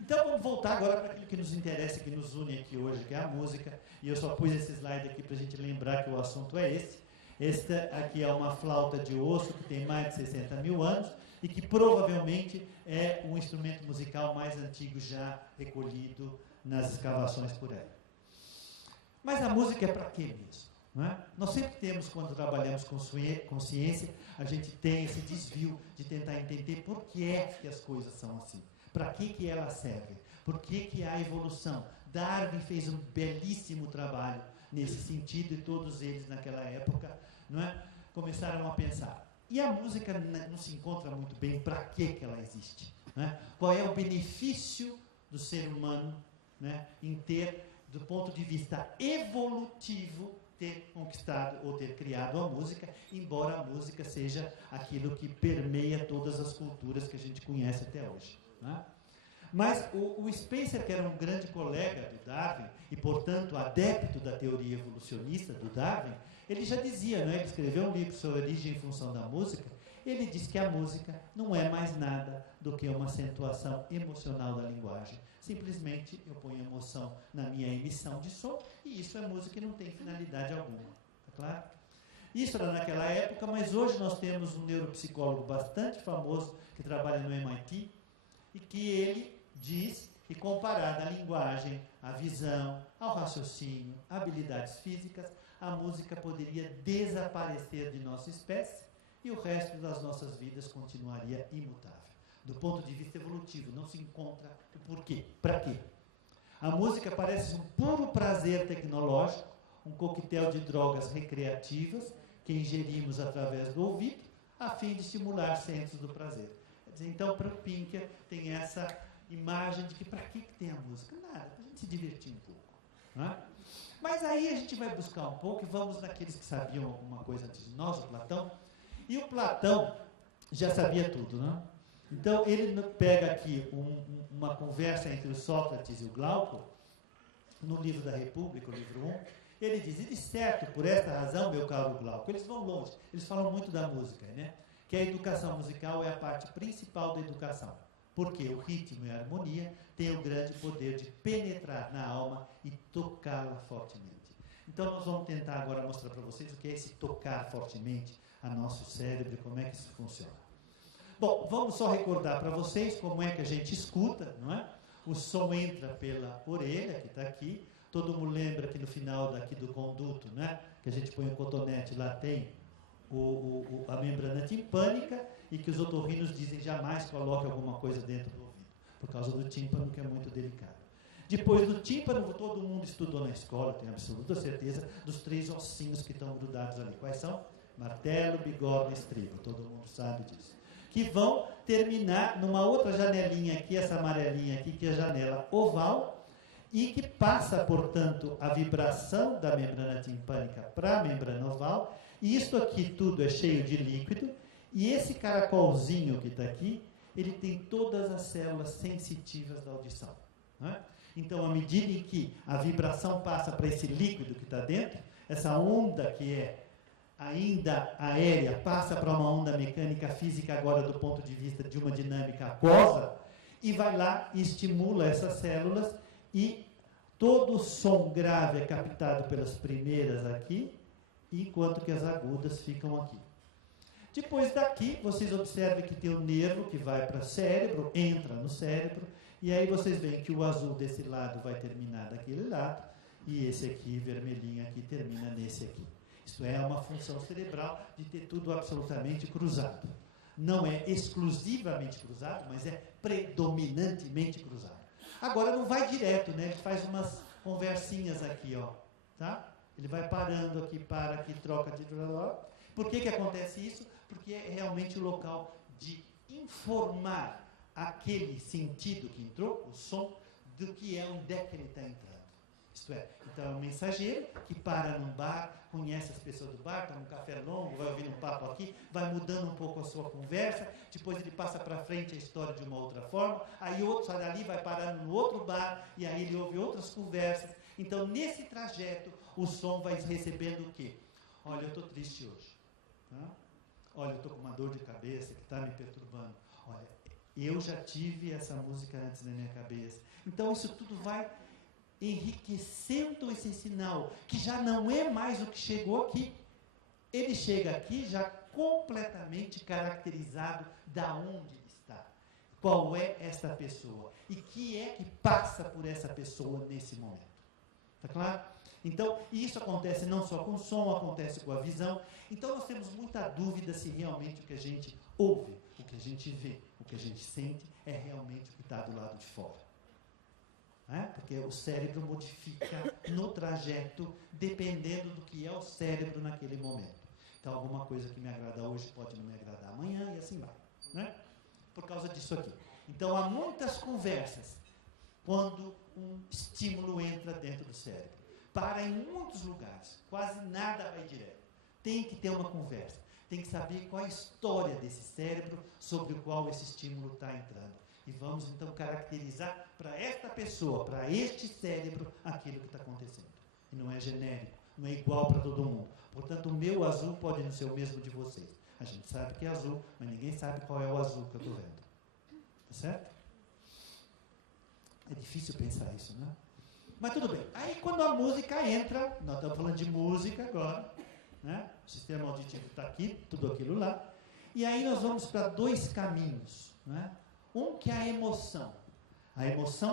Então, vamos voltar agora para aquilo que nos interessa, que nos une aqui hoje, que é a música. E eu só pus esse slide aqui para a gente lembrar que o assunto é esse. Esta aqui é uma flauta de osso que tem mais de 60 mil anos e que provavelmente é o instrumento musical mais antigo já recolhido nas escavações por aí. Mas a música é para quê mesmo? Não é? Nós sempre temos, quando trabalhamos com ciência, a gente tem esse desvio de tentar entender por que é que as coisas são assim. Para que elas servem? Por que há evolução? Darwin fez um belíssimo trabalho nesse sentido e todos eles naquela época, não é? Começaram a pensar. E a música não se encontra muito bem para que ela existe? Não é? Qual é o benefício do ser humano, né, em ter, do ponto de vista evolutivo, ter conquistado ou ter criado a música, embora a música seja aquilo que permeia todas as culturas que a gente conhece até hoje. Né? Mas o Spencer, que era um grande colega do Darwin e, portanto, adepto da teoria evolucionista do Darwin, ele já dizia, né, ele escreveu um livro sobre a origem e função da música, ele diz que a música não é mais nada do que uma acentuação emocional da linguagem. Simplesmente eu ponho emoção na minha emissão de som e isso é música e não tem finalidade alguma. Tá claro? Isso era naquela época, mas hoje nós temos um neuropsicólogo bastante famoso que trabalha no MIT e que ele diz que, comparada à linguagem, à visão, ao raciocínio, a habilidades físicas, a música poderia desaparecer de nossa espécie e o resto das nossas vidas continuaria imutável. Do ponto de vista evolutivo, não se encontra o porquê. Para quê? A música parece um puro prazer tecnológico, um coquetel de drogas recreativas que ingerimos através do ouvido, a fim de estimular centros do prazer. Quer dizer, então, para o Pinker, tem essa imagem de que para que tem a música? Nada, para a gente se divertir um pouco. Não é? Mas aí a gente vai buscar um pouco e vamos naqueles que sabiam alguma coisa antes de nós, o Platão. E o Platão já sabia tudo, né? Então, ele pega aqui uma conversa entre o Sócrates e o Glauco, no livro da República, o livro 1, ele diz, e de certo, por esta razão, meu caro Glauco, eles vão longe, eles falam muito da música, né? Que a educação musical é a parte principal da educação, porque o ritmo e a harmonia têm o grande poder de penetrar na alma e tocá-la fortemente. Então, nós vamos tentar agora mostrar para vocês o que é esse tocar fortemente a nosso cérebro e como é que isso funciona. Bom, vamos só recordar para vocês como é que a gente escuta, não é? O som entra pela orelha, que está aqui. Todo mundo lembra que no final daqui do conduto, né? Que a gente põe o cotonete, lá tem a membrana timpânica e que os otorrinos dizem jamais coloque alguma coisa dentro do ouvido, por causa do tímpano, que é muito delicado. Depois do tímpano, todo mundo estudou na escola, tenho absoluta certeza, dos 3 ossinhos que estão grudados ali. Quais são? Martelo, bigorna e estribo. Todo mundo sabe disso. Que vão terminar numa outra janelinha aqui, essa amarelinha aqui, que é a janela oval, e que passa, portanto, a vibração da membrana timpânica para a membrana oval, e isto aqui tudo é cheio de líquido, e esse caracolzinho que está aqui, ele tem todas as células sensitivas da audição. Não é? Então, à medida em que a vibração passa para esse líquido que está dentro, essa onda que é ainda aérea passa para uma onda mecânica física agora do ponto de vista de uma dinâmica aquosa e vai lá e estimula essas células e todo o som grave é captado pelas primeiras aqui enquanto que as agudas ficam aqui. Depois daqui, vocês observem que tem o nervo que vai para o cérebro, entra no cérebro, e aí vocês veem que o azul desse lado vai terminar daquele lado, e esse aqui, vermelhinho aqui, termina nesse aqui. Isto é uma função cerebral de ter tudo absolutamente cruzado. Não é exclusivamente cruzado, mas é predominantemente cruzado. Agora não vai direto, né? Ele faz umas conversinhas aqui, ó, tá? Ele vai parando aqui, para aqui, troca de... Por que acontece isso? Porque é realmente o local de informar aquele sentido que entrou, o som, do que é, onde é que ele está entrando. Isto é, então é um mensageiro que para num bar, conhece as pessoas do bar, está num café longo, vai ouvindo um papo aqui, vai mudando um pouco a sua conversa, depois ele passa para frente a história de uma outra forma, aí outro sai dali, vai parando no outro bar, e aí ele ouve outras conversas. Então, nesse trajeto, o som vai recebendo o quê? Olha, eu estou triste hoje. Tá? Olha, eu estou com uma dor de cabeça que está me perturbando. Olha, eu já tive essa música antes na minha cabeça. Então, isso tudo vai enriquecendo esse sinal, que já não é mais o que chegou aqui. Ele chega aqui já completamente caracterizado da onde ele está. Qual é esta pessoa? E que é que passa por essa pessoa nesse momento. Está claro? Então, isso acontece não só com o som, acontece com a visão. Então, nós temos muita dúvida se realmente o que a gente ouve, o que a gente vê, o que a gente sente, é realmente o que está do lado de fora. Porque o cérebro modifica no trajeto, dependendo do que é o cérebro naquele momento. Então, alguma coisa que me agrada hoje pode não me agradar amanhã, e assim vai. Né? Por causa disso aqui. Então, há muitas conversas quando um estímulo entra dentro do cérebro. Para em muitos lugares, quase nada vai direto. Tem que ter uma conversa. Tem que saber qual é a história desse cérebro sobre o qual esse estímulo está entrando. E vamos, então, caracterizar para esta pessoa, para este cérebro, aquilo que está acontecendo. E não é genérico, não é igual para todo mundo. Portanto, o meu azul pode não ser o mesmo de vocês. A gente sabe que é azul, mas ninguém sabe qual é o azul que eu estou vendo. Tá certo? É difícil pensar isso, né? Mas tudo bem. Aí, quando a música entra, nós estamos falando de música agora, né? O sistema auditivo está aqui, tudo aquilo lá. E aí nós vamos para dois caminhos, né? Um que é a emoção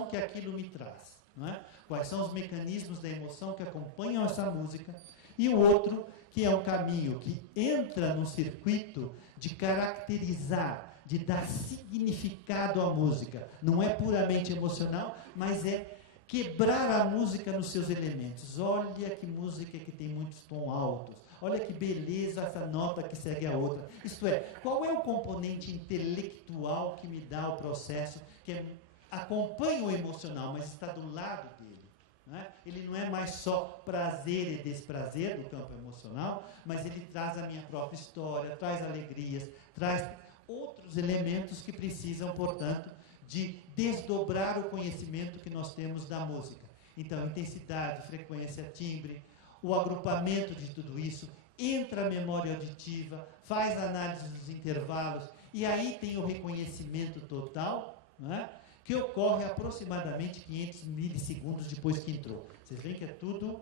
que aquilo me traz, não é? Quais são os mecanismos da emoção que acompanham essa música, e o outro que é um caminho que entra no circuito de caracterizar, de dar significado à música. Não é puramente emocional, mas é quebrar a música nos seus elementos. Olha que música que tem muitos tons altos. Olha que beleza essa nota que segue a outra. Isto é, qual é o componente intelectual que me dá o processo, que acompanha o emocional, mas está do lado dele? Né? Ele não é mais só prazer e desprazer do campo emocional, mas ele traz a minha própria história, traz alegrias, traz outros elementos que precisam, portanto, de desdobrar o conhecimento que nós temos da música. Então, intensidade, frequência, timbre, o agrupamento de tudo isso, entra a memória auditiva, faz a análise dos intervalos, e aí tem o reconhecimento total, né, que ocorre aproximadamente 500 milissegundos depois que entrou. Vocês veem que é tudo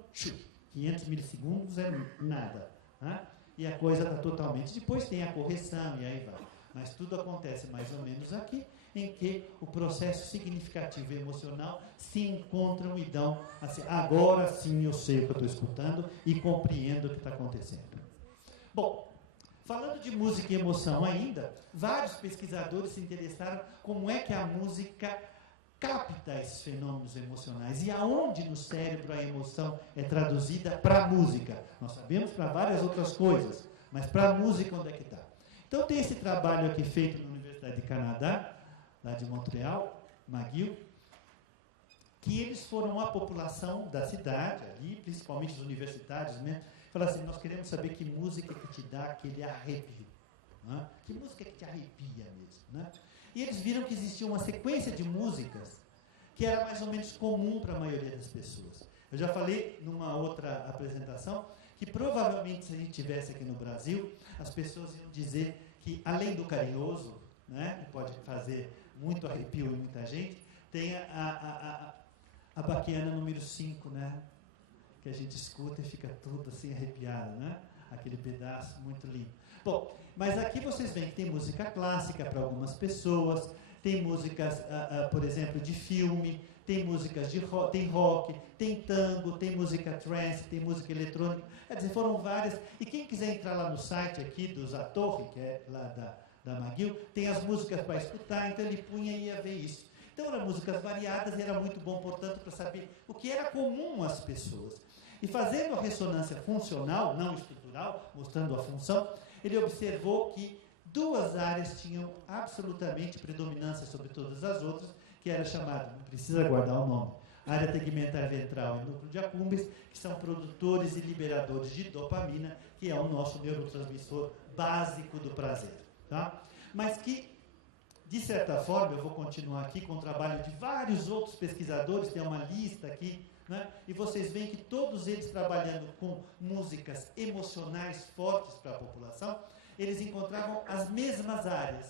500 milissegundos é nada. Né? E a coisa está totalmente... Depois tem a correção e aí vai. Mas tudo acontece mais ou menos aqui, em que o processo significativo e emocional se encontram e dão assim, agora sim eu sei o que eu estou escutando e compreendo o que está acontecendo. Bom, falando de música e emoção ainda, vários pesquisadores se interessaram como é que a música capta esses fenômenos emocionais e aonde no cérebro a emoção é traduzida para a música. Nós sabemos para várias outras coisas, mas para a música onde é que está? Então tem esse trabalho aqui feito na Universidade de Canadá, lá de Montreal, McGill, que eles foram à população da cidade, ali, principalmente os universitários, né? Falaram assim, nós queremos saber que música que te dá aquele arrepio. Né? Que música que te arrepia mesmo. Né? E eles viram que existia uma sequência de músicas que era mais ou menos comum para a maioria das pessoas. Eu já falei numa outra apresentação que provavelmente se a gente estivesse aqui no Brasil, as pessoas iam dizer que, além do carinhoso, né, que pode fazer muito arrepio em muita gente, tem a baquiana número 5, né? que a gente escuta e fica tudo assim arrepiado, né? Aquele pedaço muito lindo. Bom, mas aqui vocês veem que tem música clássica para algumas pessoas, tem músicas, por exemplo, de filme, tem músicas de rock, tem tango, tem música trance, tem música eletrônica. Quer dizer, foram várias. E quem quiser entrar lá no site aqui do Zatorre, que é lá da McGill, tem as músicas para escutar, então ele punha e ia ver isso. Então eram músicas variadas e era muito bom, portanto, para saber o que era comum às pessoas. E fazendo a ressonância funcional, não estrutural, mostrando a função, ele observou que duas áreas tinham absolutamente predominância sobre todas as outras, que era chamada, não precisa guardar o nome, área tegmentar ventral e núcleo de accumbens, que são produtores e liberadores de dopamina, que é o nosso neurotransmissor básico do prazer. Tá? Mas que, de certa forma, eu vou continuar aqui com o trabalho de vários outros pesquisadores, tem uma lista aqui, né? E vocês veem que todos eles trabalhando com músicas emocionais fortes para a população, eles encontravam as mesmas áreas.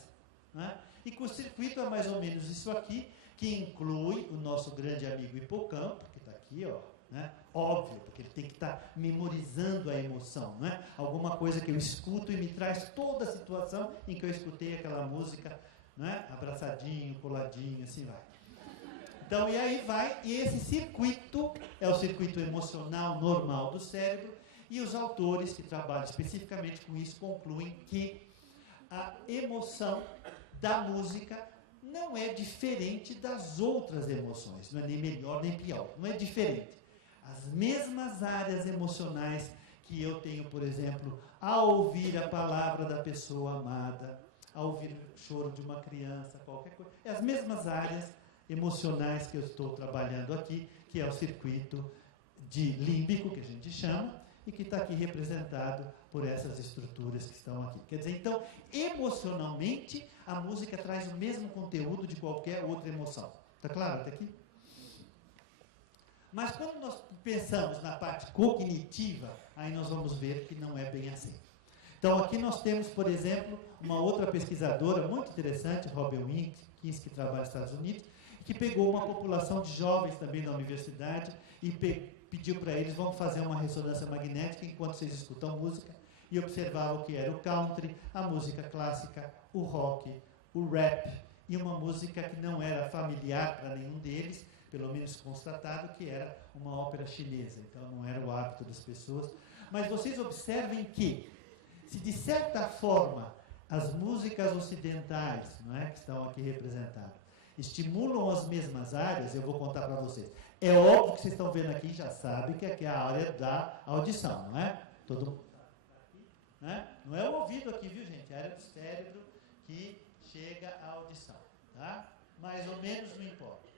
Né? E com o circuito é mais ou menos isso aqui, que inclui o nosso grande amigo hipocampo, que está aqui, ó, né? Óbvio, porque ele tem que estar memorizando a emoção, né? Alguma coisa que eu escuto e me traz toda a situação em que eu escutei aquela música, né? Abraçadinho, coladinho, assim vai. Então, e aí vai, e esse circuito é o circuito emocional normal do cérebro, e os autores que trabalham especificamente com isso concluem que a emoção da música não é diferente das outras emoções, não é nem melhor nem pior, não é diferente. As mesmas áreas emocionais que eu tenho, por exemplo, ao ouvir a palavra da pessoa amada, ao ouvir o choro de uma criança, qualquer coisa, é as mesmas áreas emocionais que eu estou trabalhando aqui, que é o circuito de límbico, que a gente chama, e que está aqui representado por essas estruturas que estão aqui. Quer dizer, então, emocionalmente, a música traz o mesmo conteúdo de qualquer outra emoção. Está claro até aqui? Mas quando nós pensamos na parte cognitiva, aí nós vamos ver que não é bem assim. Então, aqui nós temos, por exemplo, uma outra pesquisadora muito interessante, Robin Wilkins, que trabalha nos Estados Unidos, que pegou uma população de jovens também da universidade e pediu para eles, vamos fazer uma ressonância magnética enquanto vocês escutam música, e observavam o que era o country, a música clássica, o rock, o rap, e uma música que não era familiar para nenhum deles, pelo menos constatado, que era uma ópera chinesa, então não era o hábito das pessoas. Mas vocês observem que, se de certa forma as músicas ocidentais, não é, que estão aqui representadas, estimulam as mesmas áreas, eu vou contar para vocês. É óbvio que vocês estão vendo aqui, já sabem que aqui é a área da audição, não é? Todo mundo aqui, né? Não é o ouvido aqui, viu, gente? É a área do cérebro que chega à audição, tá? Mais ou menos, não importa.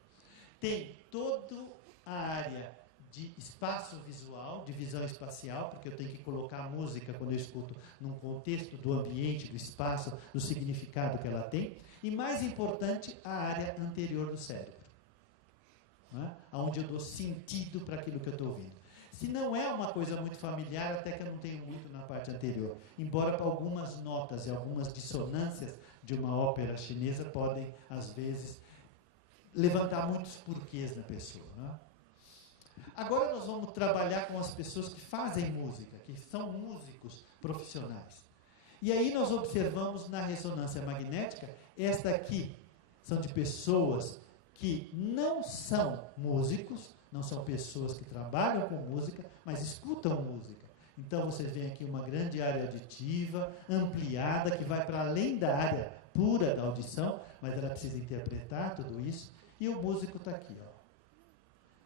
Tem toda a área de espaço visual, de visão espacial, porque eu tenho que colocar a música, quando eu escuto, num contexto do ambiente, do espaço, do significado que ela tem. E, mais importante, a área anterior do cérebro, né? Onde eu dou sentido para aquilo que eu estou ouvindo. Se não é uma coisa muito familiar, até que eu não tenho muito na parte anterior. Embora algumas notas e algumas dissonâncias de uma ópera chinesa podem, às vezes, levantar muitos porquês na pessoa, né? Agora nós vamos trabalhar com as pessoas que fazem música, que são músicos profissionais. E aí nós observamos na ressonância magnética, esta aqui são de pessoas que não são músicos, não são pessoas que trabalham com música, mas escutam música. Então vocês veem aqui uma grande área auditiva, ampliada, que vai para além da área pura da audição, mas ela precisa interpretar tudo isso. E o músico está aqui, ó.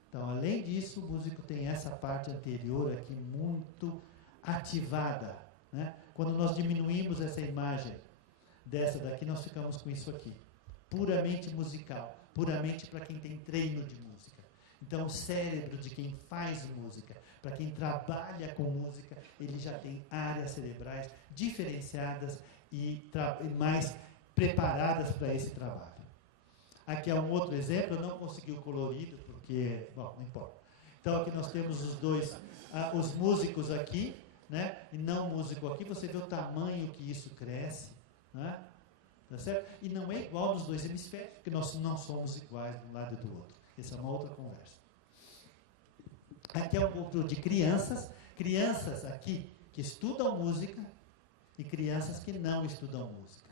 Então, além disso, o músico tem essa parte anterior aqui muito ativada, né? Quando nós diminuímos essa imagem dessa daqui, nós ficamos com isso aqui. Puramente musical, puramente para quem tem treino de música. Então, o cérebro de quem faz música, para quem trabalha com música, ele já tem áreas cerebrais diferenciadas e mais preparadas para esse trabalho. Aqui é um outro exemplo, eu não consegui o colorido, porque, bom, não importa. Então, aqui nós temos os dois, os músicos aqui, né? E não músico aqui, você vê o tamanho que isso cresce, né? Tá certo? E não é igual nos dois hemisférios, porque nós não somos iguais de um lado e do outro. Essa é uma outra conversa. Aqui é um grupo de crianças aqui que estudam música e crianças que não estudam música.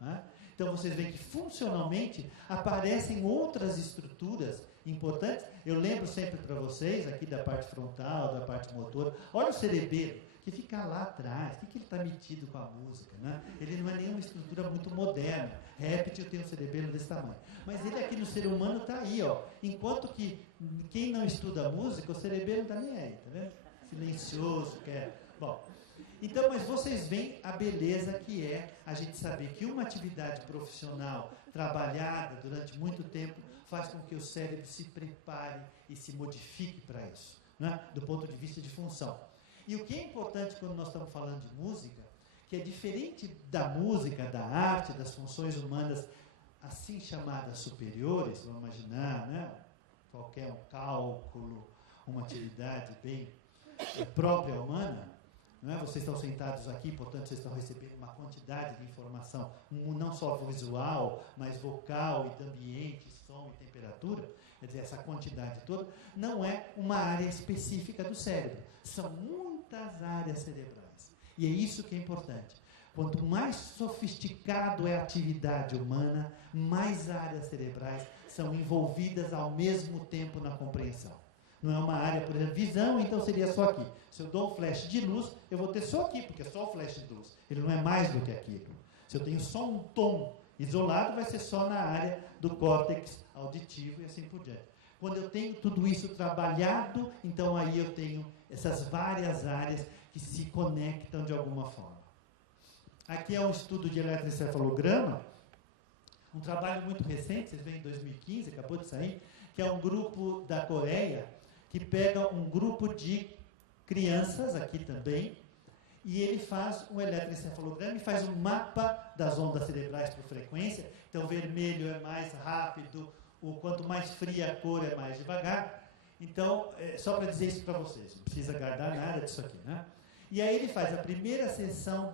Né? Então, vocês veem que, funcionalmente, aparecem outras estruturas importantes. Eu lembro sempre para vocês, aqui da parte frontal, da parte motora, olha o cerebelo, que fica lá atrás. O que ele está metido com a música? Né? Ele não é nenhuma estrutura muito moderna. Réptil tem um cerebelo desse tamanho. Mas ele aqui no ser humano está aí, ó. Enquanto que quem não estuda música, o cerebelo não está nem aí, tá vendo? Silencioso, quer... Bom, então, mas vocês veem a beleza que é a gente saber que uma atividade profissional trabalhada durante muito tempo faz com que o cérebro se prepare e se modifique para isso, né? Do ponto de vista de função. E o que é importante quando nós estamos falando de música, que é diferente da música, da arte, das funções humanas assim chamadas superiores, vamos imaginar, né? Qualquer um cálculo, uma atividade bem própria humana, não é? Vocês estão sentados aqui, portanto, vocês estão recebendo uma quantidade de informação, não só visual, mas vocal e de ambiente, som e temperatura. Quer dizer, essa quantidade toda não é uma área específica do cérebro. São muitas áreas cerebrais. E é isso que é importante. Quanto mais sofisticado é a atividade humana, mais áreas cerebrais são envolvidas ao mesmo tempo na compreensão. Não é uma área, por exemplo, visão, então seria só aqui. Se eu dou um flash de luz, eu vou ter só aqui, porque é só o flash de luz. Ele não é mais do que aquilo. Se eu tenho só um tom isolado, vai ser só na área do córtex auditivo e assim por diante. Quando eu tenho tudo isso trabalhado, então aí eu tenho essas várias áreas que se conectam de alguma forma. Aqui é um estudo de eletroencefalograma, um trabalho muito recente, vocês veem em 2015, acabou de sair, que é um grupo da Coreia, que pega um grupo de crianças, aqui também, e ele faz um eletroencefalograma e faz um mapa das ondas cerebrais por frequência. Então, vermelho é mais rápido, quanto mais fria a cor é mais devagar. Então, só para dizer isso para vocês, não precisa guardar nada disso aqui, né? E aí ele faz a primeira sessão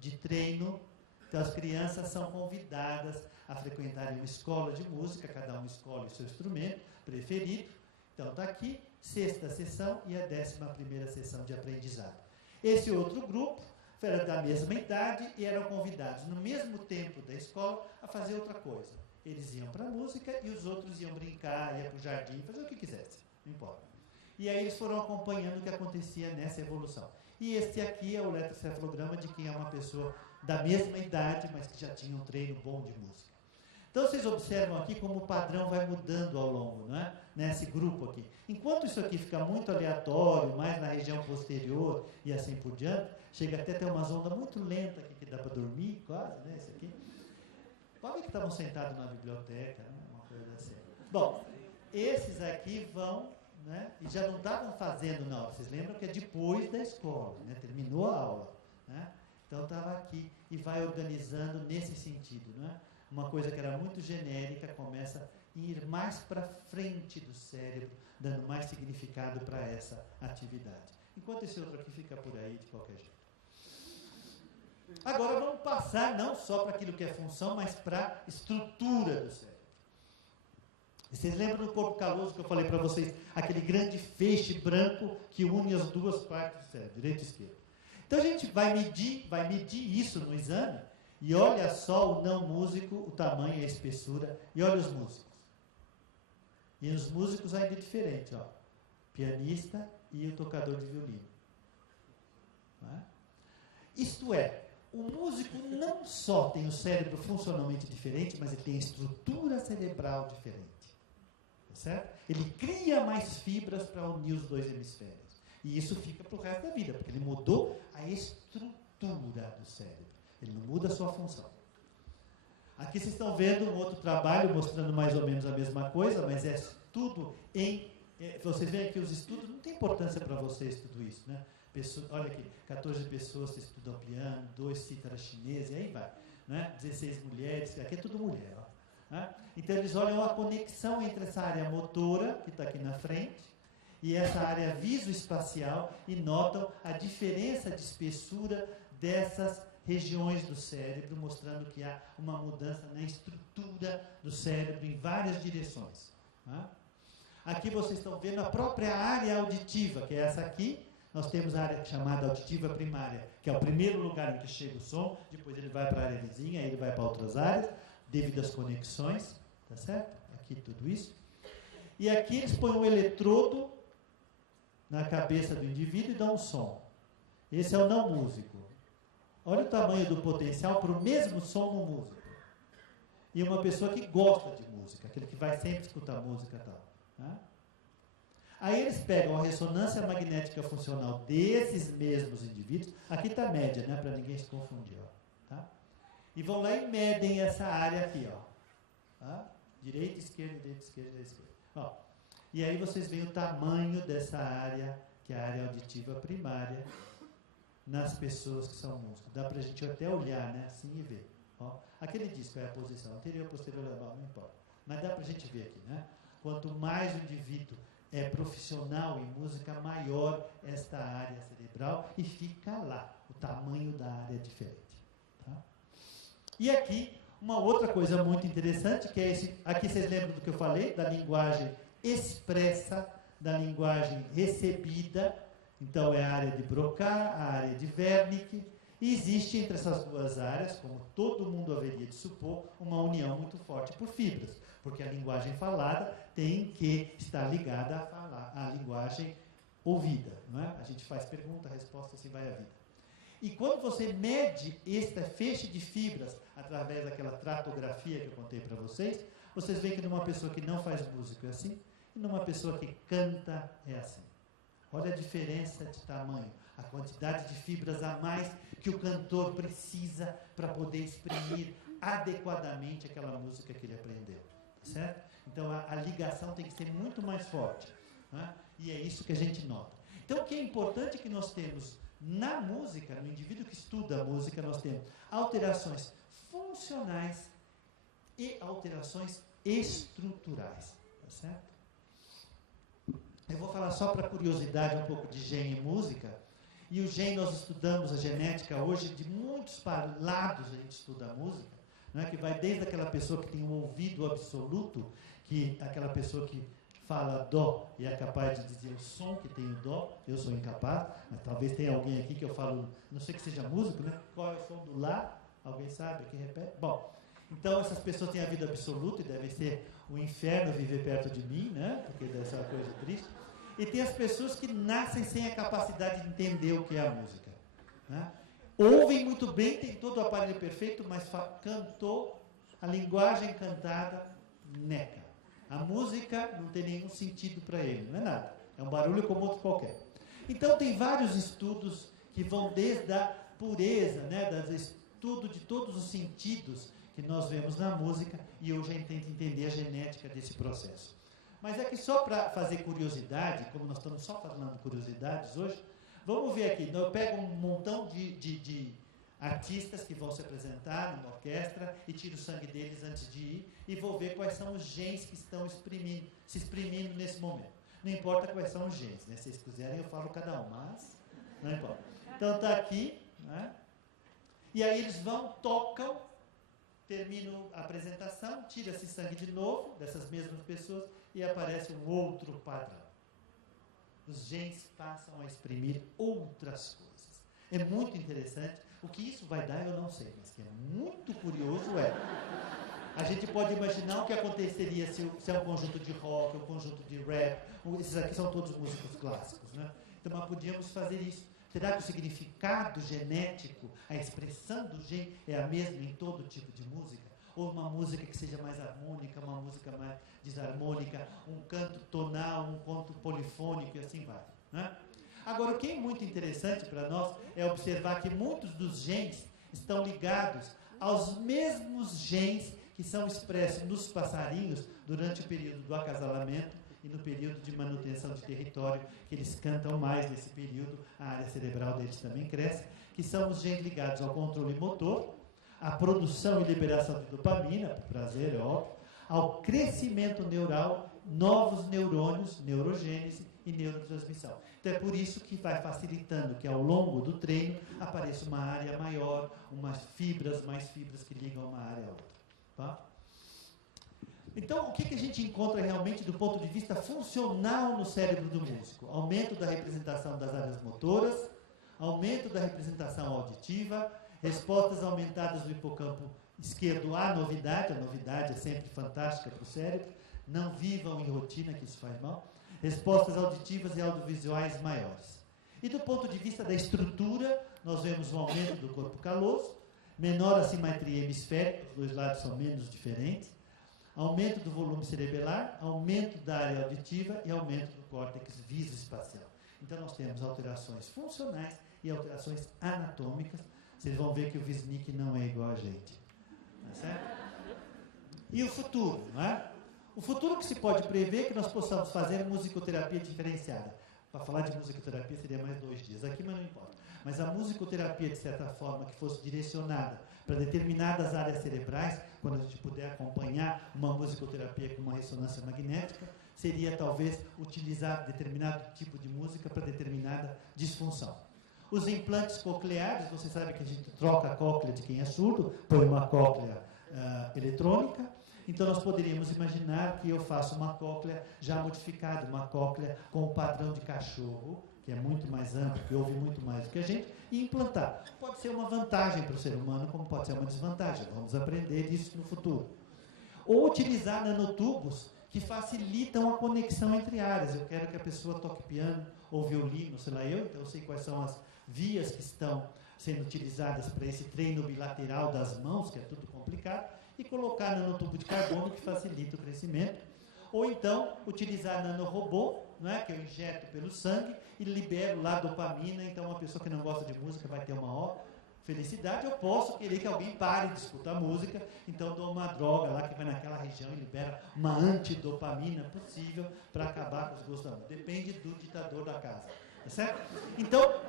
de treino, então as crianças são convidadas a frequentarem uma escola de música, cada um escolhe o seu instrumento preferido. Então, está aqui, 6ª sessão e a 11ª sessão de aprendizado. Esse outro grupo era da mesma idade e eram convidados, no mesmo tempo da escola, a fazer outra coisa. Eles iam para a música e os outros iam brincar, iam para o jardim, fazer o que quisessem, não importa. E aí eles foram acompanhando o que acontecia nessa evolução. E este aqui é o eletroencefalograma de quem é uma pessoa da mesma idade, mas que já tinha um treino bom de música. Então, vocês observam aqui como o padrão vai mudando ao longo, não é? Nesse grupo aqui. Enquanto isso aqui fica muito aleatório, mais na região posterior e assim por diante, chega até a ter uma onda muito lenta aqui, que dá para dormir quase, né? Esse aqui. Pode ver que estavam sentados na biblioteca, né? Uma coisa assim. Bom, esses aqui vão, né? E já não estavam fazendo na hora. Vocês lembram que é depois da escola, né? Terminou a aula, né? Então, estava aqui e vai organizando nesse sentido, né? Uma coisa que era muito genérica começa a ir mais para frente do cérebro, dando mais significado para essa atividade. Enquanto esse outro aqui fica por aí de qualquer jeito. Agora vamos passar não só para aquilo que é função, mas para a estrutura do cérebro. E vocês lembram do corpo caloso que eu falei para vocês? Aquele grande feixe branco que une as duas partes do cérebro, direita e esquerda. Então a gente vai medir isso no exame. E olha só o não músico, o tamanho e a espessura. E olha os músicos. E os músicos ainda é diferente, ó. Pianista e o tocador de violino. Não é? Isto é, o músico não só tem o cérebro funcionalmente diferente, mas ele tem a estrutura cerebral diferente. Tá certo? Ele cria mais fibras para unir os dois hemisférios. E isso fica para o resto da vida, porque ele mudou a estrutura do cérebro. Ele não muda a sua função. Aqui vocês estão vendo um outro trabalho mostrando mais ou menos a mesma coisa, mas é tudo em... vocês veem que os estudos, não tem importância para vocês tudo isso, né? Olha aqui, 14 pessoas que estudam piano, 2 cítaras chinesas, e aí vai. Né? 16 mulheres, aqui é tudo mulher. Ó, né? Então eles olham a conexão entre essa área motora, que está aqui na frente, e essa área visoespacial, e notam a diferença de espessura dessas regiões do cérebro, mostrando que há uma mudança na estrutura do cérebro em várias direções. Né? Aqui vocês estão vendo a própria área auditiva, que é essa aqui. Nós temos a área chamada auditiva primária, que é o primeiro lugar em que chega o som, depois ele vai para a área vizinha, aí ele vai para outras áreas, devido às conexões, tá certo? Aqui tudo isso. E aqui eles põem um eletrodo na cabeça do indivíduo e dão um som. Esse é o não músico. Olha o tamanho do potencial para o mesmo som no músico. E uma pessoa que gosta de música, aquele que vai sempre escutar música e tal. Tá? Aí eles pegam a ressonância magnética funcional desses mesmos indivíduos, aqui está a média, né, para ninguém se confundir, ó, tá? E vão lá e medem essa área aqui, ó, tá? Direita, esquerda, esquerda. Ó, e aí vocês veem o tamanho dessa área, que é a área auditiva primária, nas pessoas que são músicos. Dá para a gente até olhar, né, assim e ver. Ó, aquele disco é a posição anterior, posterior, não importa. Mas dá para a gente ver aqui, né? Quanto mais o indivíduo é profissional em música, maior esta área cerebral e fica lá. O tamanho da área é diferente. Tá? E aqui, uma outra coisa muito interessante, que é esse. Aqui vocês lembram do que eu falei? Da linguagem expressa, da linguagem recebida. Então, é a área de Broca, a área de Wernicke. E existe entre essas duas áreas, como todo mundo haveria de supor, uma união muito forte por fibras. Porque a linguagem falada tem que estar ligada à linguagem ouvida. Não é? A gente faz pergunta, resposta, assim vai a vida. E quando você mede este feixe de fibras através daquela tratografia que eu contei para vocês, vocês veem que numa pessoa que não faz música é assim, e numa pessoa que canta é assim. Olha a diferença de tamanho, a quantidade de fibras a mais que o cantor precisa para poder exprimir adequadamente aquela música que ele aprendeu. Certo? Então, a ligação tem que ser muito mais forte. Né? E é isso que a gente nota. Então, o que é importante é que nós temos na música, no indivíduo que estuda a música, nós temos alterações funcionais e alterações estruturais. Tá certo? Eu vou falar só para curiosidade um pouco de gen e música. E o gen, nós estudamos a genética hoje, de muitos lados a gente estuda a música. Não é? Que vai desde aquela pessoa que tem um ouvido absoluto, que aquela pessoa que fala dó e é capaz de dizer o som que tem o dó, eu sou incapaz, mas talvez tenha alguém aqui que eu falo, não sei que seja músico, né? Qual é o som do lá? Alguém sabe? Quem repete? Bom, então essas pessoas têm a vida absoluta e devem ser o inferno viver perto de mim, né? Porque deve ser uma coisa triste. E tem as pessoas que nascem sem a capacidade de entender o que é a música, né? Ouvem muito bem, tem todo o aparelho perfeito, mas cantou, a linguagem cantada, neca. A música não tem nenhum sentido para ele, não é nada. É um barulho como outro qualquer. Então, tem vários estudos que vão desde a pureza, né, do estudo de todos os sentidos que nós vemos na música, e hoje a gente tenta entender a genética desse processo. Mas é que só para fazer curiosidade, como nós estamos só falando curiosidades hoje, vamos ver aqui, eu pego um montão de artistas que vão se apresentar numa orquestra e tiro o sangue deles antes de ir e vou ver quais são os genes que estão se exprimindo nesse momento. Não importa quais são os genes, né? Se vocês quiserem eu falo cada um, mas não importa. Então está aqui, né? E aí eles vão, tocam, terminam a apresentação, tira-se sangue de novo dessas mesmas pessoas e aparece um outro padrão. Os genes passam a exprimir outras coisas. É muito interessante. O que isso vai dar, eu não sei, mas que é muito curioso é. A gente pode imaginar o que aconteceria se é um conjunto de rock, um conjunto de rap. Esses aqui são todos músicos clássicos, né? Então, nós podíamos fazer isso. Será que o significado genético, a expressão do gene é a mesma em todo tipo de música? Ou uma música que seja mais harmônica, uma música mais desarmônica, um canto tonal, um canto polifônico e assim vai, né? Agora, o que é muito interessante para nós é observar que muitos dos genes estão ligados aos mesmos genes que são expressos nos passarinhos durante o período do acasalamento e no período de manutenção de território, que eles cantam mais nesse período, a área cerebral deles também cresce, que são os genes ligados ao controle motor, à produção e liberação de dopamina, prazer, é óbvio, ao crescimento neural, novos neurônios, neurogênese e neurotransmissão. Então é por isso que vai facilitando que ao longo do treino apareça uma área maior, mais fibras que ligam uma área a outra. Tá? Então, o que a gente encontra realmente do ponto de vista funcional no cérebro do músico? Aumento da representação das áreas motoras, aumento da representação auditiva, respostas aumentadas do hipocampo esquerdo à novidade, a novidade é sempre fantástica para o cérebro, não vivam em rotina, que isso faz mal, respostas auditivas e audiovisuais maiores. E do ponto de vista da estrutura, nós vemos um aumento do corpo caloso, menor assimetria hemisférica, os dois lados são menos diferentes, aumento do volume cerebelar, aumento da área auditiva e aumento do córtex visoespacial. Então, nós temos alterações funcionais e alterações anatômicas. Vocês vão ver que o Wisnik não é igual a gente. Tá certo? E o futuro, não é? O futuro que se pode prever é que nós possamos fazer musicoterapia diferenciada. Para falar de musicoterapia seria mais 2 dias aqui, mas não importa. Mas a musicoterapia, de certa forma, que fosse direcionada para determinadas áreas cerebrais, quando a gente puder acompanhar uma musicoterapia com uma ressonância magnética, seria talvez utilizar determinado tipo de música para determinada disfunção. Os implantes cocleares, você sabe que a gente troca a cóclea de quem é surdo, põe uma cóclea eletrônica. Então, nós poderíamos imaginar que eu faço uma cóclea já modificada, uma cóclea com o padrão de cachorro, que é muito mais amplo, que ouve muito mais do que a gente, e implantar. Pode ser uma vantagem para o ser humano, como pode ser uma desvantagem. Vamos aprender isso no futuro. Ou utilizar nanotubos que facilitam a conexão entre áreas. Eu quero que a pessoa toque piano ou violino, sei lá eu, então eu sei quais são as vias que estão sendo utilizadas para esse treino bilateral das mãos, que é tudo complicado, e colocar nanotubo de carbono que facilita o crescimento. Ou então, utilizar nanorobô, né, que eu injeto pelo sangue e libero lá dopamina. Então, uma pessoa que não gosta de música vai ter uma felicidade. Eu posso querer que alguém pare de escutar música, então dou uma droga lá que vai naquela região e libera uma antidopamina possível para acabar com os gostos da música. Depende do ditador da casa. Tá certo? Então,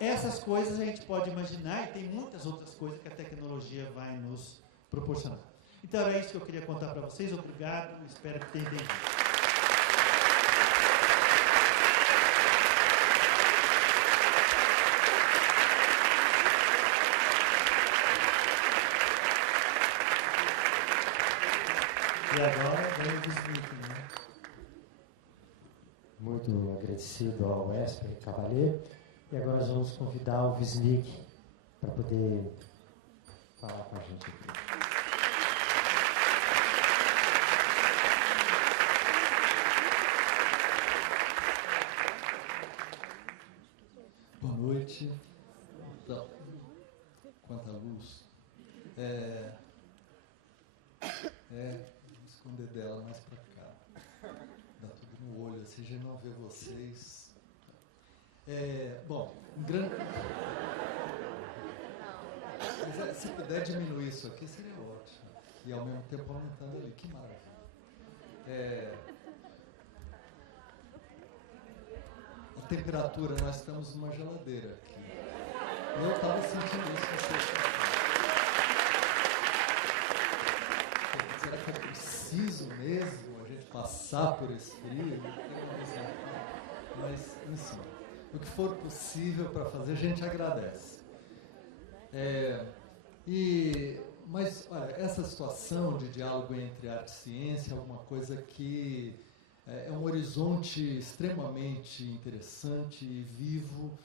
essas coisas a gente pode imaginar, e tem muitas outras coisas que a tecnologia vai nos proporcionar. Então, era isso que eu queria contar para vocês. Obrigado, espero que tenham entendido. E agora vem o Wisnik, né? Muito agradecido ao Esper Cavalier. E agora nós vamos convidar o Wisnik para poder falar com a gente aqui. Boa noite. Então, quanta luz. Vou esconder dela mais pra cá. Dá tudo no olho, assim, já não vê vocês. Bom, um grande... Mas, se puder diminuir isso aqui, seria ótimo. E ao mesmo tempo aumentando ali, que maravilha. A temperatura, nós estamos numa geladeira aqui. Eu estava sentindo isso. Será que é preciso mesmo a gente passar por esse frio? Mas, enfim, o que for possível para fazer, a gente agradece. Mas, olha, essa situação de diálogo entre arte e ciência é alguma coisa que é um horizonte extremamente interessante e vivo,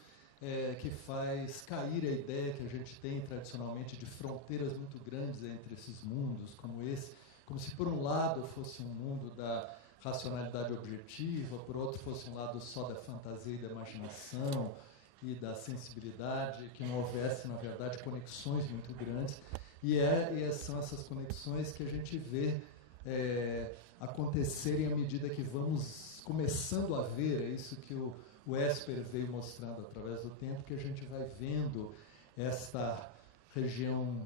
que faz cair a ideia que a gente tem tradicionalmente de fronteiras muito grandes entre esses mundos, como esse, como se por um lado fosse um mundo da racionalidade objetiva, por outro fosse um lado só da fantasia e da imaginação e da sensibilidade, que não houvesse, na verdade, conexões muito grandes. E são essas conexões que a gente vê acontecerem à medida que vamos começando a ver, é isso que o Esper veio mostrando através do tempo, que a gente vai vendo esta região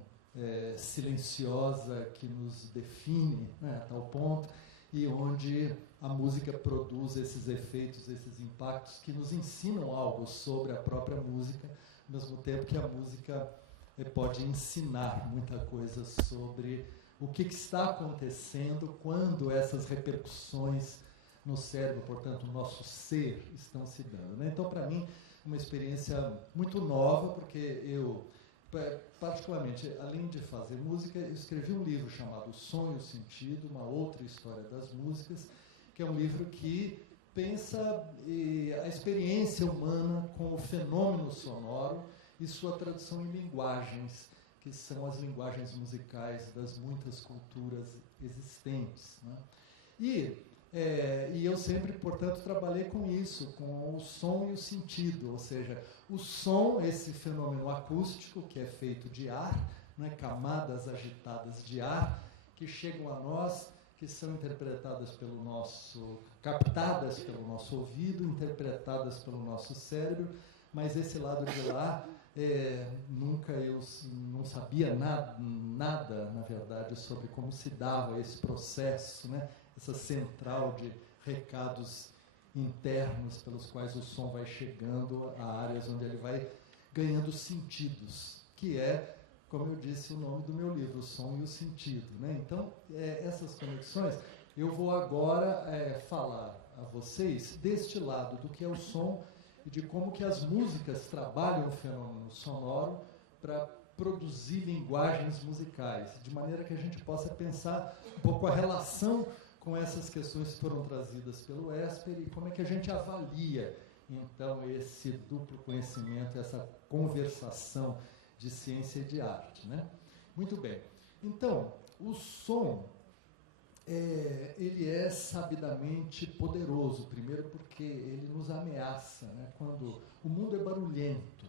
silenciosa que nos define, né, a tal ponto, e onde a música produz esses efeitos, esses impactos que nos ensinam algo sobre a própria música, ao mesmo tempo que a música pode ensinar muita coisa sobre o que está acontecendo quando essas repercussões no cérebro, portanto, no nosso ser, estão se dando, né? Então, para mim, uma experiência muito nova, porque eu particularmente, além de fazer música, eu escrevi um livro chamado O Som e o Sentido, uma outra história das músicas, que é um livro que pensa a experiência humana com o fenômeno sonoro e sua tradução em linguagens, que são as linguagens musicais das muitas culturas existentes, né? E eu sempre, portanto, trabalhei com isso, com o som e o sentido, ou seja, o som, esse fenômeno acústico, que é feito de ar, né, camadas agitadas de ar, que chegam a nós, que são interpretadas pelo nosso, captadas pelo nosso ouvido, interpretadas pelo nosso cérebro, mas esse lado de lá, nunca eu não sabia nada, na verdade, sobre como se dava esse processo, né? Essa central de recados internos pelos quais o som vai chegando a áreas onde ele vai ganhando sentidos, que é, como eu disse, o nome do meu livro, O Som e o Sentido, né? Então, essas conexões, eu vou agora falar a vocês deste lado, do que é o som e de como que as músicas trabalham o fenômeno sonoro para produzir linguagens musicais, de maneira que a gente possa pensar um pouco a relação com essas questões que foram trazidas pelo Esper e como é que a gente avalia, então, esse duplo conhecimento, essa conversação de ciência e de arte, né? Muito bem. Então, o som, ele é sabidamente poderoso, primeiro porque ele nos ameaça, né? Quando o mundo é barulhento,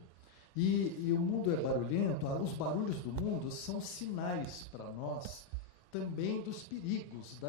e o mundo é barulhento, os barulhos do mundo são sinais para nós também dos perigos,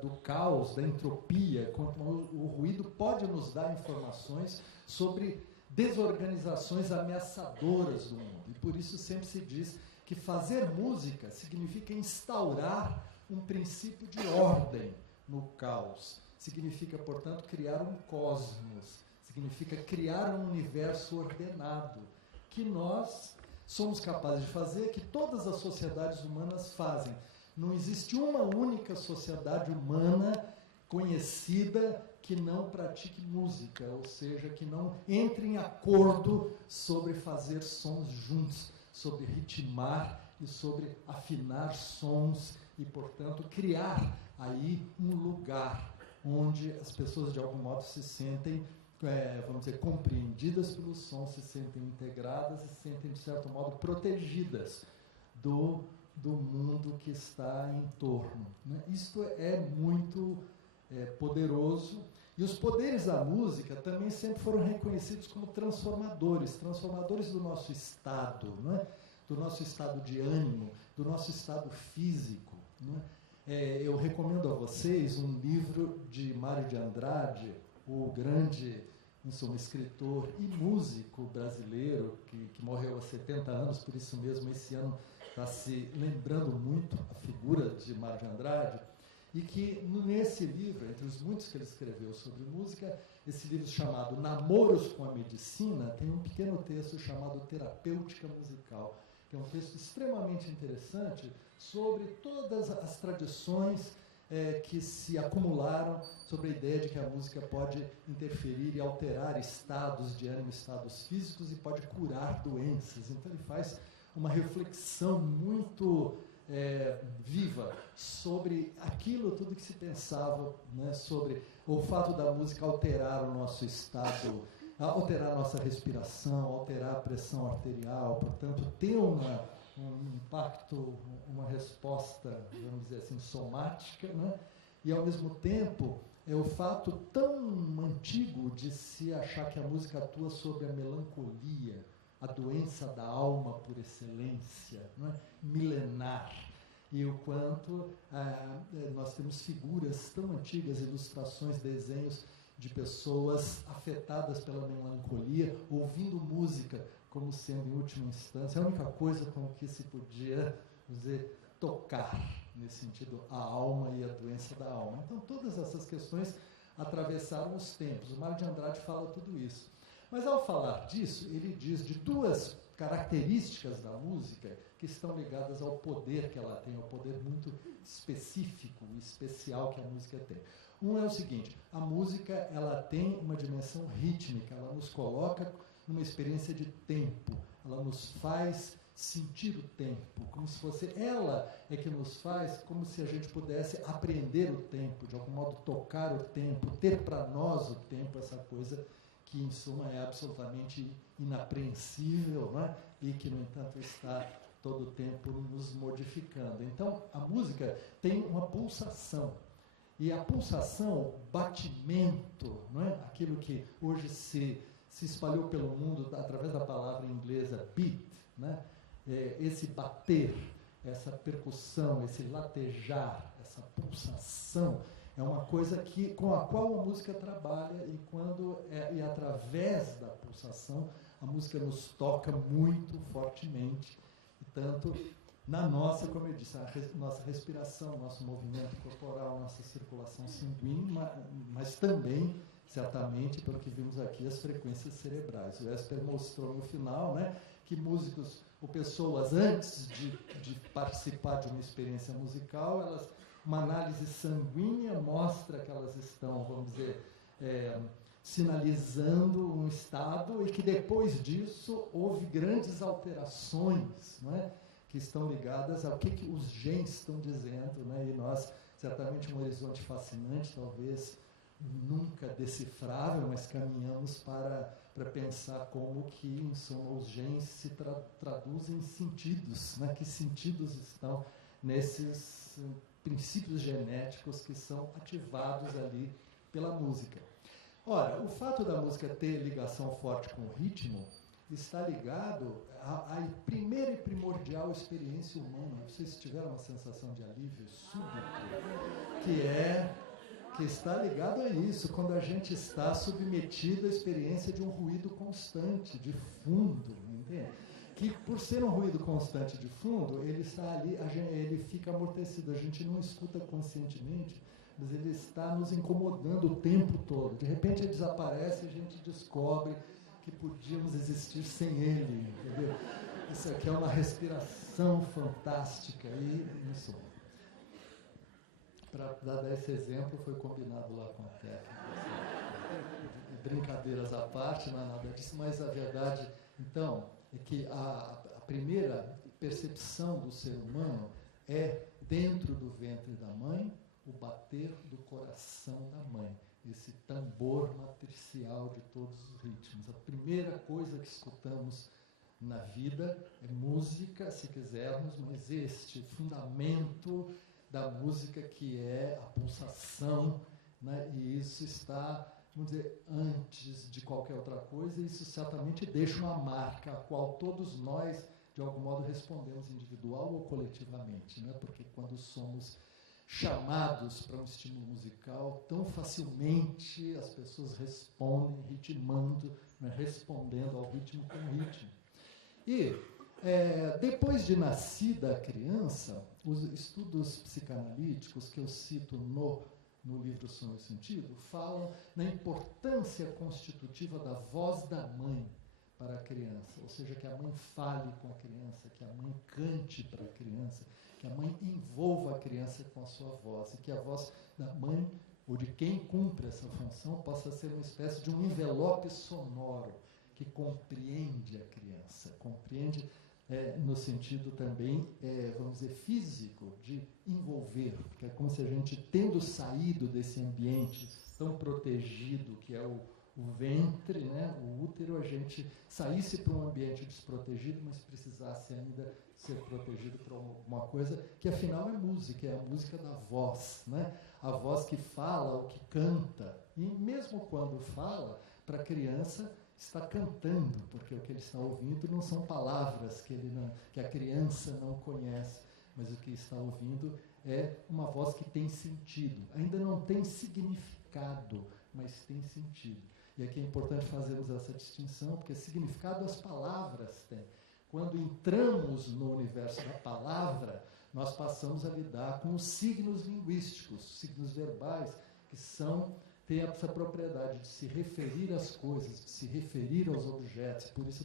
do caos, da entropia, quanto o ruído pode nos dar informações sobre desorganizações ameaçadoras do mundo. E por isso sempre se diz que fazer música significa instaurar um princípio de ordem no caos. Significa, portanto, criar um cosmos, significa criar um universo ordenado, que nós somos capazes de fazer, que todas as sociedades humanas fazem. Não existe uma única sociedade humana conhecida que não pratique música, ou seja, que não entre em acordo sobre fazer sons juntos, sobre ritmar e sobre afinar sons e, portanto, criar aí um lugar onde as pessoas, de algum modo, se sentem vamos dizer, compreendidas pelo som, se sentem integradas e se sentem, de certo modo, protegidas do mundo que está em torno, né? Isto é muito poderoso. E os poderes da música também sempre foram reconhecidos como transformadores do nosso estado, né? Do nosso estado de ânimo, do nosso estado físico, né? Eu recomendo a vocês um livro de Mário de Andrade, o grande escritor e músico brasileiro, que morreu há 70 anos, por isso mesmo esse ano está se lembrando muito a figura de Mário de Andrade, e que nesse livro, entre os muitos que ele escreveu sobre música, esse livro chamado Namoros com a Medicina, tem um pequeno texto chamado Terapêutica Musical, que é um texto extremamente interessante sobre todas as tradições que se acumularam sobre a ideia de que a música pode interferir e alterar estados de ânimo, estados físicos, e pode curar doenças. Então ele faz uma reflexão muito viva sobre aquilo tudo que se pensava, né, sobre o fato da música alterar o nosso estado, alterar a nossa respiração, alterar a pressão arterial, portanto ter um impacto, uma resposta, vamos dizer assim, somática, né? E ao mesmo tempo o fato tão antigo de se achar que a música atua sobre a melancolia, a doença da alma por excelência, né? Milenar, e o quanto nós temos figuras tão antigas, ilustrações, desenhos de pessoas afetadas pela melancolia, ouvindo música como sendo, em última instância, a única coisa com que se podia, dizer, tocar, nesse sentido, a alma e a doença da alma. Então, todas essas questões atravessaram os tempos. O Mário de Andrade fala tudo isso. Mas, ao falar disso, ele diz de duas características da música que estão ligadas ao poder que ela tem, ao poder muito específico e especial que a música tem. Um é o seguinte: a música, ela tem uma dimensão rítmica, ela nos coloca numa experiência de tempo, ela nos faz sentir o tempo, como se fosse ela é que nos faz, como se a gente pudesse apreender o tempo, de algum modo tocar o tempo, ter para nós o tempo, essa coisa que em suma é absolutamente inapreensível, não é? E que no entanto está todo o tempo nos modificando. Então a música tem uma pulsação, e a pulsação, o batimento, não é? Aquilo que hoje se espalhou pelo mundo através da palavra inglesa beat, né? Esse bater, essa percussão, esse latejar, essa pulsação, é uma coisa com a qual a música trabalha, e através da pulsação a música nos toca muito fortemente, e tanto na nossa, como eu disse, nossa respiração, nosso movimento corporal, nossa circulação sanguínea, mas também, certamente, pelo que vimos aqui, as frequências cerebrais. O Esper mostrou no final, né, que músicos ou pessoas, antes de participar de uma experiência musical, uma análise sanguínea mostra que elas estão, vamos dizer, sinalizando um estado, e que depois disso houve grandes alterações, né, que estão ligadas ao que os genes estão dizendo, né, e nós, certamente um horizonte fascinante, talvez nunca decifrável, mas caminhamos para pensar como que, em suma, os genes se traduzem em sentidos, né, que sentidos estão nesses princípios genéticos que são ativados ali pela música. Ora, o fato da música ter ligação forte com o ritmo está ligado à primeira e primordial experiência humana. Vocês tiveram uma sensação de alívio súbito, que está ligado a isso, quando a gente está submetido à experiência de um ruído constante, de fundo, entende? Que, por ser um ruído constante de fundo, ele está ali, ele fica amortecido, a gente não escuta conscientemente, mas ele está nos incomodando o tempo todo. De repente ele desaparece e a gente descobre que podíamos existir sem ele, entendeu? Isso aqui é uma respiração fantástica, e isso. Para dar esse exemplo, foi combinado lá com a técnica. Brincadeiras à parte, não é nada disso, mas a verdade, então, é que a primeira percepção do ser humano é, dentro do ventre da mãe, o bater do coração da mãe, esse tambor matricial de todos os ritmos. A primeira coisa que escutamos na vida é música, se quisermos, mas este fundamento da música, que é a pulsação, né? E isso está, vamos dizer, antes de qualquer outra coisa, e isso certamente deixa uma marca a qual todos nós, de algum modo, respondemos individual ou coletivamente, né? Porque quando somos chamados para um estímulo musical, tão facilmente as pessoas respondem ritmando, né? Respondendo ao ritmo com ritmo. E depois de nascida a criança, os estudos psicanalíticos que eu cito no livro Som e Sentido falam na importância constitutiva da voz da mãe para a criança, ou seja, que a mãe fale com a criança, que a mãe cante para a criança, que a mãe envolva a criança com a sua voz, e que a voz da mãe, ou de quem cumpre essa função, possa ser uma espécie de um envelope sonoro que compreende a criança, compreende no sentido também, vamos dizer, físico, de envolver, porque é como se a gente, tendo saído desse ambiente tão protegido que é o ventre, né, o útero, a gente saísse para um ambiente desprotegido, mas precisasse ainda ser protegido por alguma coisa que afinal é música, é a música da voz, né? A voz que fala, ou que canta, e mesmo quando fala, para a criança está cantando, porque o que ele está ouvindo não são palavras que a criança não conhece, mas o que está ouvindo é uma voz que tem sentido. Ainda não tem significado, mas tem sentido. E aqui é importante fazermos essa distinção, porque significado as palavras têm. Quando entramos no universo da palavra, nós passamos a lidar com os signos linguísticos, signos verbais, que têm essa propriedade de se referir às coisas, de se referir aos objetos. Por isso,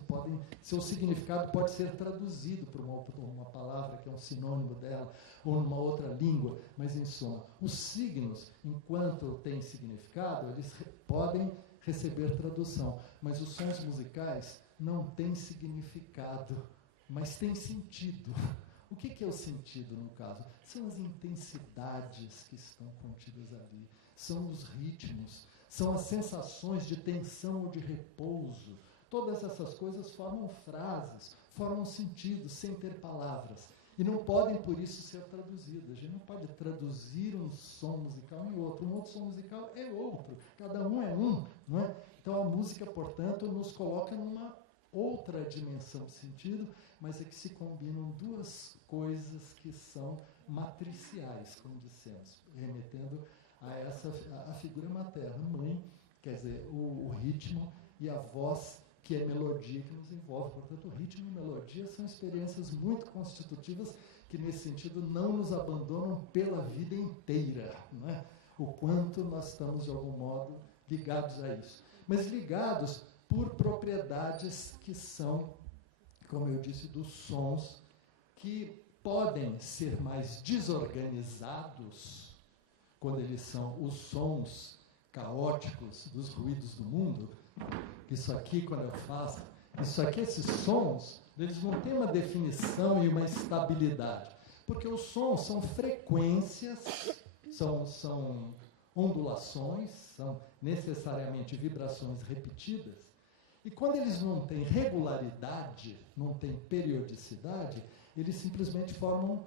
seu significado pode ser traduzido por uma palavra que é um sinônimo dela, ou numa outra língua. Mas, em suma, os signos, enquanto têm significado, eles podem receber tradução. Mas os sons musicais não tem significado, mas tem sentido. O que é o sentido, no caso? São as intensidades que estão contidas ali, são os ritmos, são as sensações de tensão ou de repouso. Todas essas coisas formam frases, formam sentidos, sem ter palavras. E não podem, por isso, ser traduzidas. A gente não pode traduzir um som musical em outro. Um outro som musical é outro. Cada um é um. Não é? Então, a música, portanto, nos coloca numa outra dimensão de sentido, mas é que se combinam duas coisas que são matriciais, como dissemos, remetendo a figura materna, mãe, quer dizer, o ritmo e a voz, que é melodia que nos envolve. Portanto, o ritmo e melodia são experiências muito constitutivas que, nesse sentido, não nos abandonam pela vida inteira. Não é? O quanto nós estamos, de algum modo, ligados a isso. Mas ligados por propriedades que são, como eu disse, dos sons, que podem ser mais desorganizados, quando eles são os sons caóticos dos ruídos do mundo. Isso aqui, quando eu faço, isso aqui, esses sons, eles não têm uma definição e uma estabilidade, porque os sons são frequências, são ondulações, são necessariamente vibrações repetidas, e quando eles não têm regularidade, não têm periodicidade, eles simplesmente formam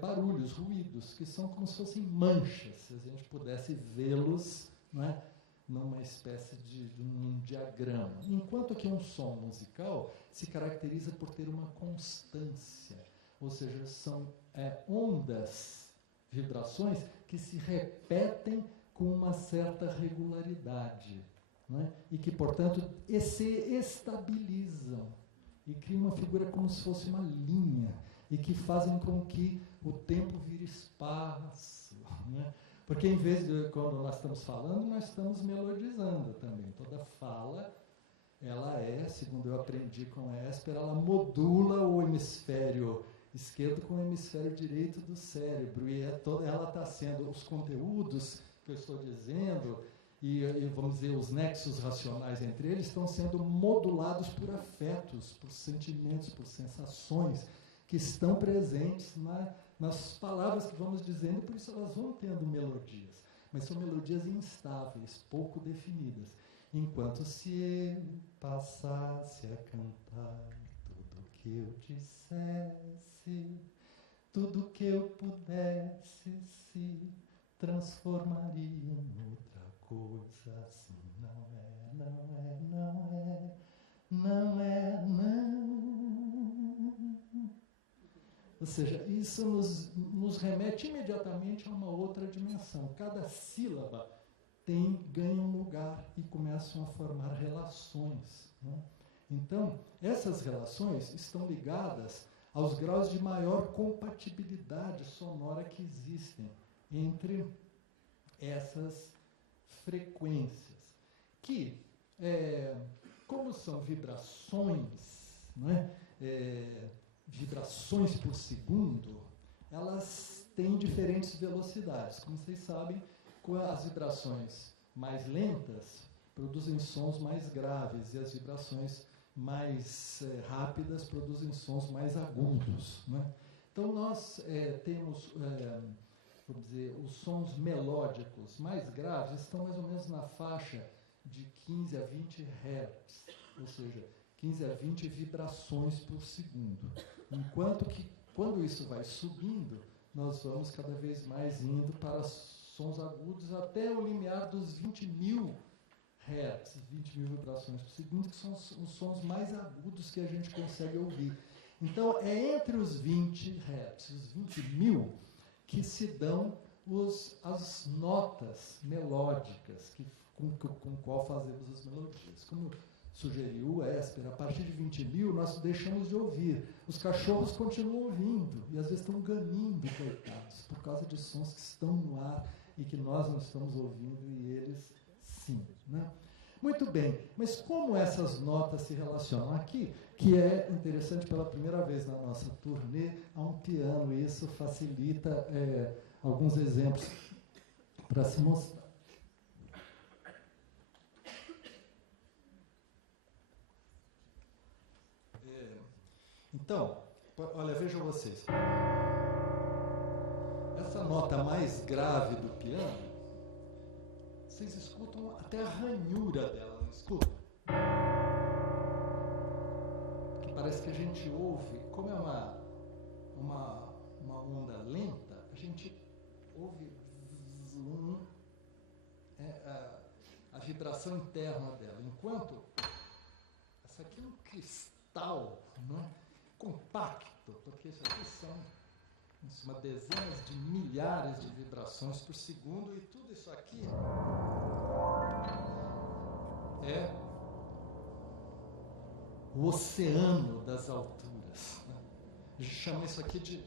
barulhos, ruídos, que são como se fossem manchas, se a gente pudesse vê-los, não é? Numa espécie de um diagrama. Enquanto que um som musical se caracteriza por ter uma constância, ou seja, são ondas, vibrações que se repetem com uma certa regularidade, não é? E que, portanto, se estabilizam e criam uma figura como se fosse uma linha e que fazem com que o tempo vire espaço, não é? Porque, em vez de, quando nós estamos falando, nós estamos melodizando também. Toda fala, ela segundo eu aprendi com a Esper, ela modula o hemisfério esquerdo com o hemisfério direito do cérebro. E ela está sendo, os conteúdos que eu estou dizendo, e vamos dizer, os nexos racionais entre eles, estão sendo modulados por afetos, por sentimentos, por sensações, que estão presentes nas palavras que vamos dizendo, por isso elas vão tendo melodias, mas são melodias instáveis, pouco definidas. Enquanto se ele passasse a cantar tudo que eu dissesse, tudo que eu pudesse se transformaria em outra coisa. Assim não é, não é, não é, não é, não. Ou seja, isso nos remete imediatamente a uma outra dimensão. Cada sílaba ganha um lugar e começam a formar relações. Né? Então, essas relações estão ligadas aos graus de maior compatibilidade sonora que existem entre essas frequências, que, como são vibrações, não é? Vibrações por segundo, elas têm diferentes velocidades. Como vocês sabem, as vibrações mais lentas produzem sons mais graves e as vibrações mais rápidas produzem sons mais agudos. Né? Então, nós temos, vamos dizer, os sons melódicos mais graves estão mais ou menos na faixa de 15 a 20 Hz, ou seja, 15 a 20 vibrações por segundo. Enquanto que, quando isso vai subindo, nós vamos cada vez mais indo para sons agudos até o limiar dos 20.000 Hz, 20.000 vibrações por segundo, que são os sons mais agudos que a gente consegue ouvir. Então, é entre os 20 Hz e os 20.000 que se dão as notas melódicas com qual fazemos as melodias. Como sugeriu Esper, a partir de 20.000 nós deixamos de ouvir. Os cachorros continuam ouvindo e às vezes estão ganindo, coitados, por causa de sons que estão no ar e que nós não estamos ouvindo e eles sim. Né? Muito bem, mas como essas notas se relacionam aqui, que é interessante, pela primeira vez na nossa turnê, há um piano, e isso facilita alguns exemplos para se mostrar. Então, olha, vejam vocês. Essa nota mais grave do piano, vocês escutam até a ranhura dela, não escutam? Que parece que a gente ouve, como é uma onda lenta, a gente ouve a vibração interna dela. Enquanto essa aqui é um cristal, né, compacto, porque isso aqui são uma dezenas de milhares de vibrações por segundo, e tudo isso aqui é o oceano das alturas, né? A gente chama isso aqui de...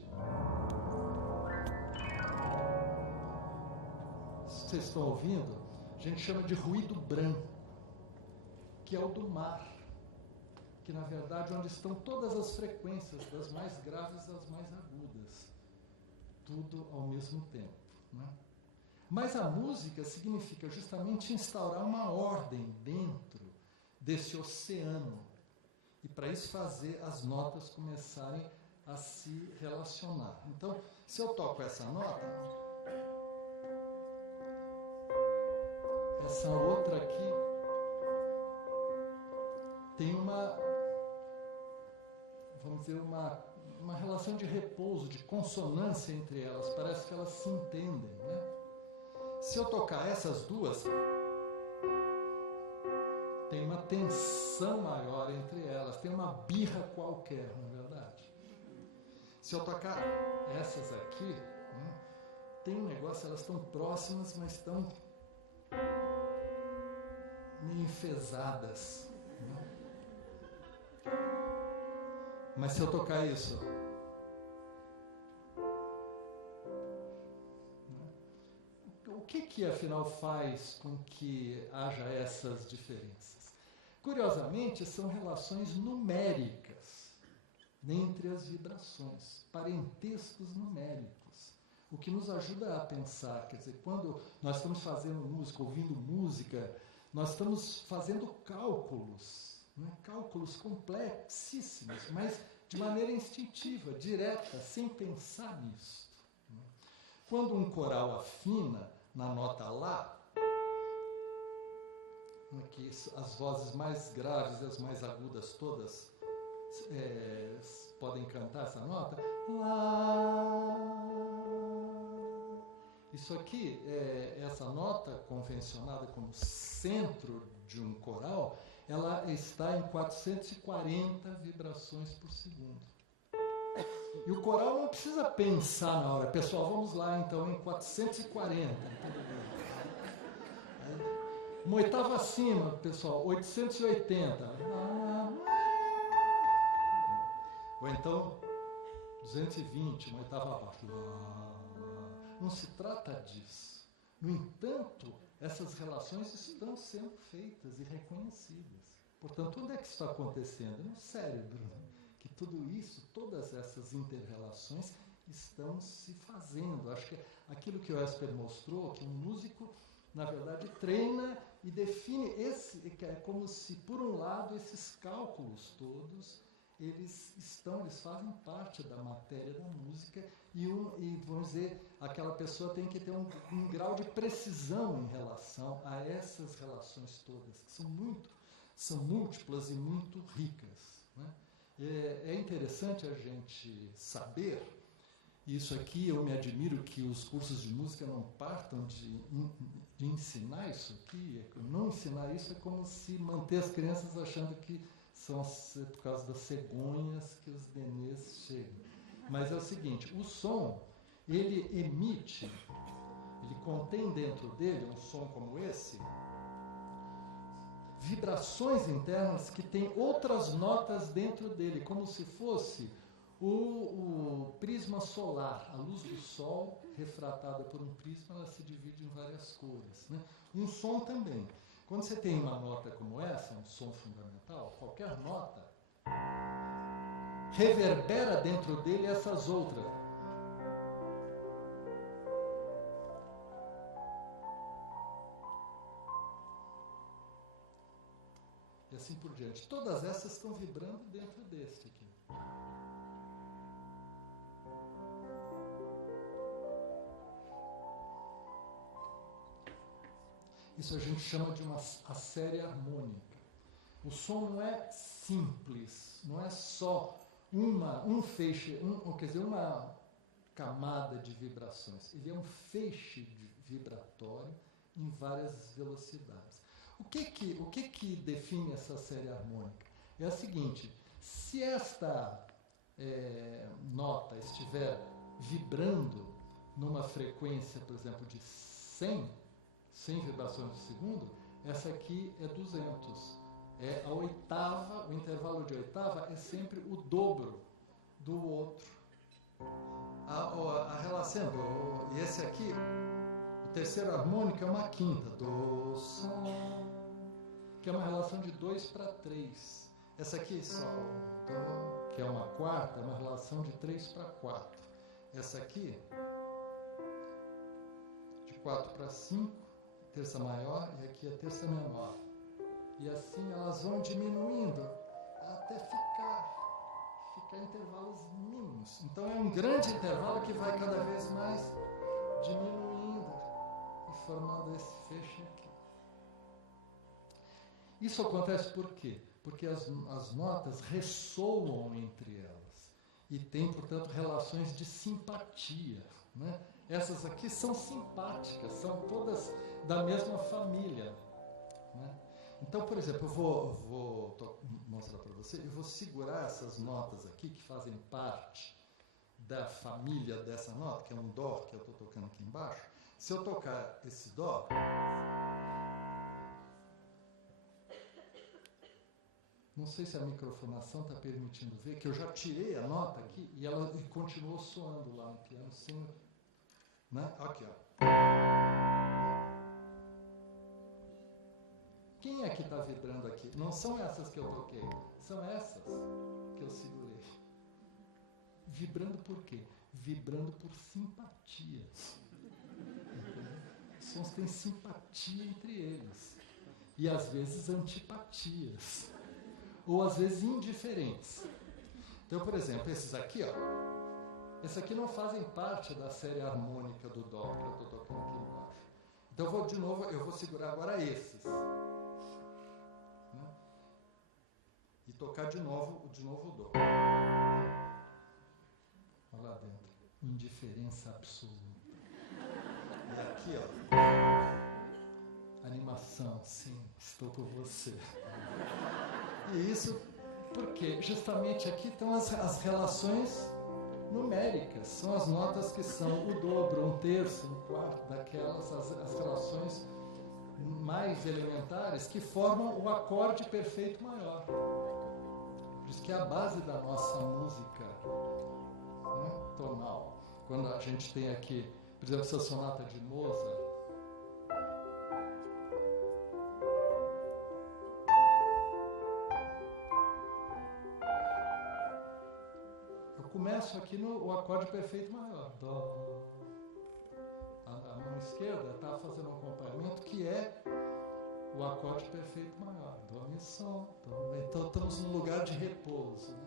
Vocês estão ouvindo? A gente chama de ruído branco, que é o do mar, que na verdade é onde estão todas as frequências, das mais graves às mais agudas, tudo ao mesmo tempo, né? Mas a música significa justamente instaurar uma ordem dentro desse oceano, e para isso fazer as notas começarem a se relacionar. Então, se eu toco essa nota, essa outra aqui tem vamos dizer, uma relação de repouso, de consonância entre elas. Parece que elas se entendem, né? Se eu tocar essas duas, tem uma tensão maior entre elas, tem uma birra qualquer, não é verdade? Se eu tocar essas aqui, né, tem um negócio, elas estão próximas, mas estão meio enfesadas, né? Mas se eu tocar isso, o que afinal faz com que haja essas diferenças? Curiosamente, são relações numéricas entre as vibrações, parentescos numéricos, o que nos ajuda a pensar. Quer dizer, quando nós estamos fazendo música, ouvindo música, nós estamos fazendo cálculos, né? Cálculos complexíssimos, mas de maneira instintiva, direta, sem pensar nisso. Quando um coral afina na nota Lá, que as vozes mais graves e as mais agudas todas podem cantar essa nota, Lá. Isso aqui, essa nota convencionada como centro de um coral, ela está em 440 vibrações por segundo. E o coral não precisa pensar na hora. Pessoal, vamos lá então em 440. Uma oitava acima, pessoal, 880. Ou então 220, uma oitava abaixo. Não se trata disso. No entanto, essas relações estão sendo feitas e reconhecidas. Portanto, onde é que isso está acontecendo? No cérebro, que tudo isso, todas essas inter-relações estão se fazendo. Acho que aquilo que o Esper mostrou, que um músico, na verdade, treina e define é como se, por um lado, esses cálculos todos, eles fazem parte da matéria da música, e vamos dizer, aquela pessoa tem que ter um grau de precisão em relação a essas relações todas, que são múltiplas e muito ricas, né? É interessante a gente saber, isso aqui eu me admiro que os cursos de música não partam de ensinar isso aqui. Não ensinar isso é como se manter as crianças achando que são por causa das cegonhas que os nenês chegam. Mas é o seguinte, o som, ele contém dentro dele, um som como esse, vibrações internas que têm outras notas dentro dele, como se fosse o prisma solar. A luz do sol, refratada por um prisma, ela se divide em várias cores, né? Um som também. Quando você tem uma nota como essa, um som fundamental, qualquer nota reverbera dentro dele essas outras. E assim por diante. Todas essas estão vibrando dentro deste aqui. Isso a gente chama de a série harmônica. O som não é simples, não é só um feixe, quer dizer, uma camada de vibrações. Ele é um feixe vibratório em várias velocidades. O que define essa série harmônica? É a seguinte: se esta nota estiver vibrando numa frequência, por exemplo, de 100 vibrações por segundo, essa aqui é 200. É a oitava, o intervalo de oitava é sempre o dobro do outro. A relação, e esse aqui, o terceiro harmônico é uma quinta, do, sol, que é uma relação de 2 para 3. Essa aqui, sol, do, que é uma quarta, é uma relação de 3 para 4. Essa aqui, de 4 para 5, terça maior, e aqui a terça menor. E assim elas vão diminuindo até ficar em intervalos mínimos. Então é um grande intervalo que vai cada vez mais diminuindo e formando esse feixe aqui. Isso acontece por quê? Porque as notas ressoam entre elas e têm, portanto, relações de simpatia, né? Essas aqui são simpáticas, são todas da mesma família, né? Então, por exemplo, eu vou mostrar para você, eu vou segurar essas notas aqui que fazem parte da família dessa nota, que é um dó, que eu estou tocando aqui embaixo. Se eu tocar esse dó, não sei se a microfonação está permitindo ver, que eu já tirei a nota aqui e ela continuou soando lá no piano, sem, né? Aqui, ó. Quem é que está vibrando aqui? Não são essas que eu toquei, são essas que eu segurei. Vibrando por quê? Vibrando por simpatia. Os sons têm simpatia entre eles. E às vezes antipatias. Ou às vezes indiferentes. Então, por exemplo, esses aqui, ó. Esses aqui não fazem parte da série harmônica do dó que eu estou tocando aqui embaixo. Então, eu vou segurar agora esses. E tocar de novo o dó. Olha lá dentro. Indiferença absoluta. E aqui, ó. Animação, sim, estou por você. E isso porque justamente aqui estão as relações numéricas. São as notas que são o dobro, um terço, um quarto daquelas, as relações mais elementares que formam o acorde perfeito maior. Por isso que é a base da nossa música, né, tonal. Quando a gente tem aqui, por exemplo, essa sonata de Mozart, eu começo aqui no acorde perfeito maior. Dó. A mão esquerda está fazendo um acompanhamento que é o acorde perfeito maior, dó, mi, sol, dó. Então estamos num lugar de repouso, né?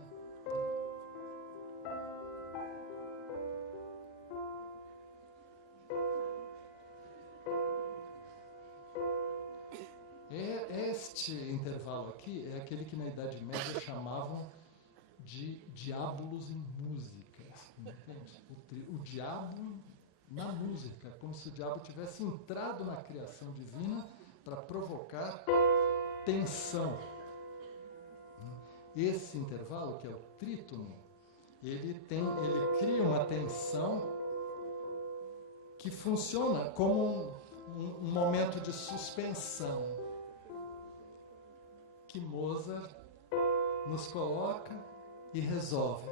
Este intervalo aqui é aquele que na Idade Média chamavam de diabolos em música, entende? O diabo na música, como se o diabo tivesse entrado na criação divina para provocar tensão. Esse intervalo, que é o trítono, ele cria uma tensão que funciona como um momento de suspensão que Mozart nos coloca e resolve.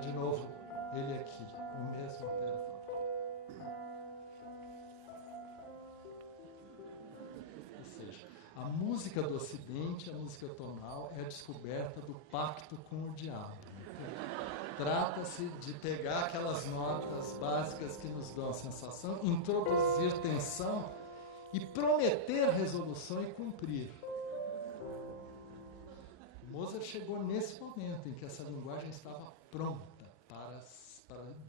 De novo, ele aqui, o mesmo intervalo. Ou seja, a música do Ocidente, a música tonal, é a descoberta do pacto com o diabo. Trata-se de pegar aquelas notas básicas que nos dão a sensação, introduzir tensão e prometer resolução e cumprir. Mozart chegou nesse momento em que essa linguagem estava pronta para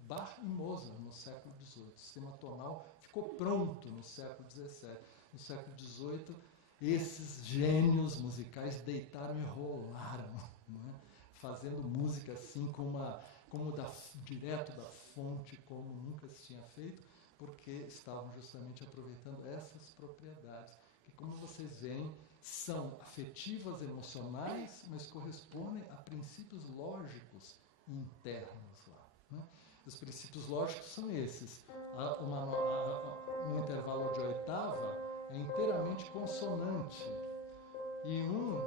Bach e Mozart no século XVIII. O sistema tonal ficou pronto no século XVII. No século XVIII, esses gênios musicais deitaram e rolaram, né? Fazendo música assim direto da fonte, como nunca se tinha feito, porque estavam justamente aproveitando essas propriedades, que, como vocês veem, são afetivas, emocionais, mas correspondem a princípios lógicos internos lá, né? Os princípios lógicos são esses. Um intervalo de oitava é inteiramente consonante, e um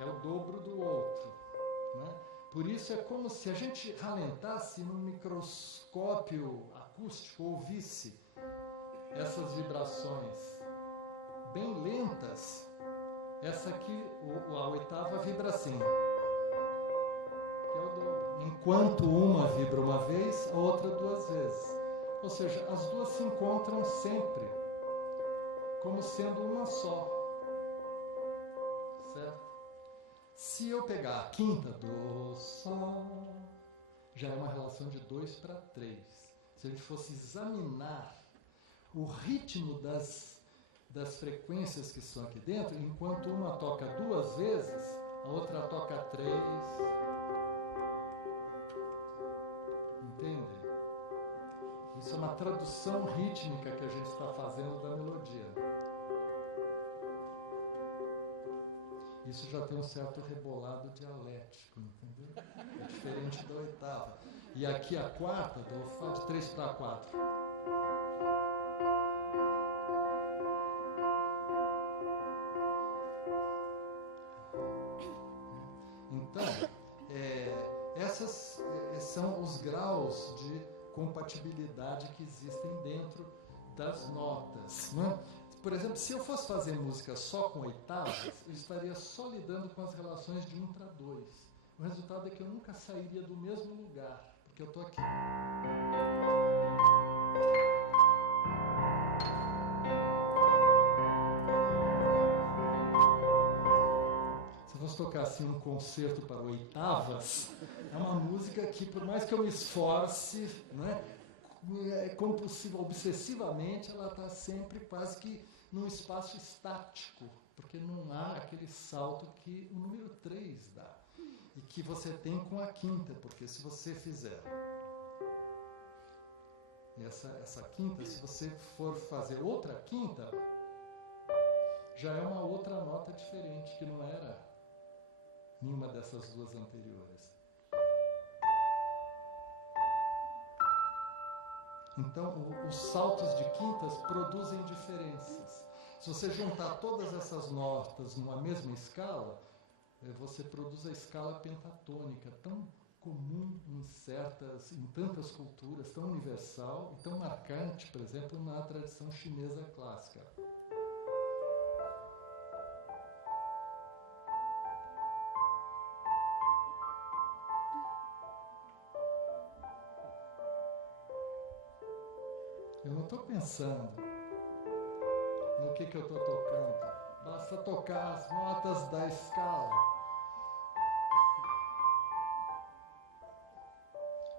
é o dobro do outro, né? Por isso é como se a gente ralentasse num microscópio acústico, ouvisse essas vibrações bem lentas. Essa aqui, a oitava, vibra assim, que é o dobro. Enquanto uma vibra uma vez, a outra 2 vezes. Ou seja, as duas se encontram sempre, como sendo uma só. Certo? Se eu pegar a quinta, do, sol, já é uma relação de 2 para 3. Se a gente fosse examinar o ritmo das frequências que estão aqui dentro, enquanto uma toca 2 vezes, a outra toca 3. Entendem? Isso é uma tradução rítmica que a gente está fazendo da melodia. Isso já tem um certo rebolado dialético, entendeu? É diferente da oitava. E aqui a quarta, do Fá de 3 para 4. Então, esses são os graus de compatibilidade que existem dentro das notas, né? Por exemplo, se eu fosse fazer música só com oitavas, eu estaria só lidando com as relações de 1 para 2. O resultado é que eu nunca sairia do mesmo lugar, porque eu estou aqui. Se eu fosse tocar assim um concerto para oitavas, é uma música que, por mais que eu me esforce, né, compulsiva, obsessivamente, ela está sempre quase que num espaço estático, porque não há aquele salto que o número 3 dá, e que você tem com a quinta, porque se você fizer essa quinta, se você for fazer outra quinta, já é uma outra nota diferente, que não era nenhuma dessas duas anteriores. Então, os saltos de quintas produzem diferenças. Se você juntar todas essas notas numa mesma escala, você produz a escala pentatônica, tão comum em tantas culturas, tão universal e tão marcante, por exemplo, na tradição chinesa clássica. Eu não estou pensando no que eu estou tocando. Basta tocar as notas da escala,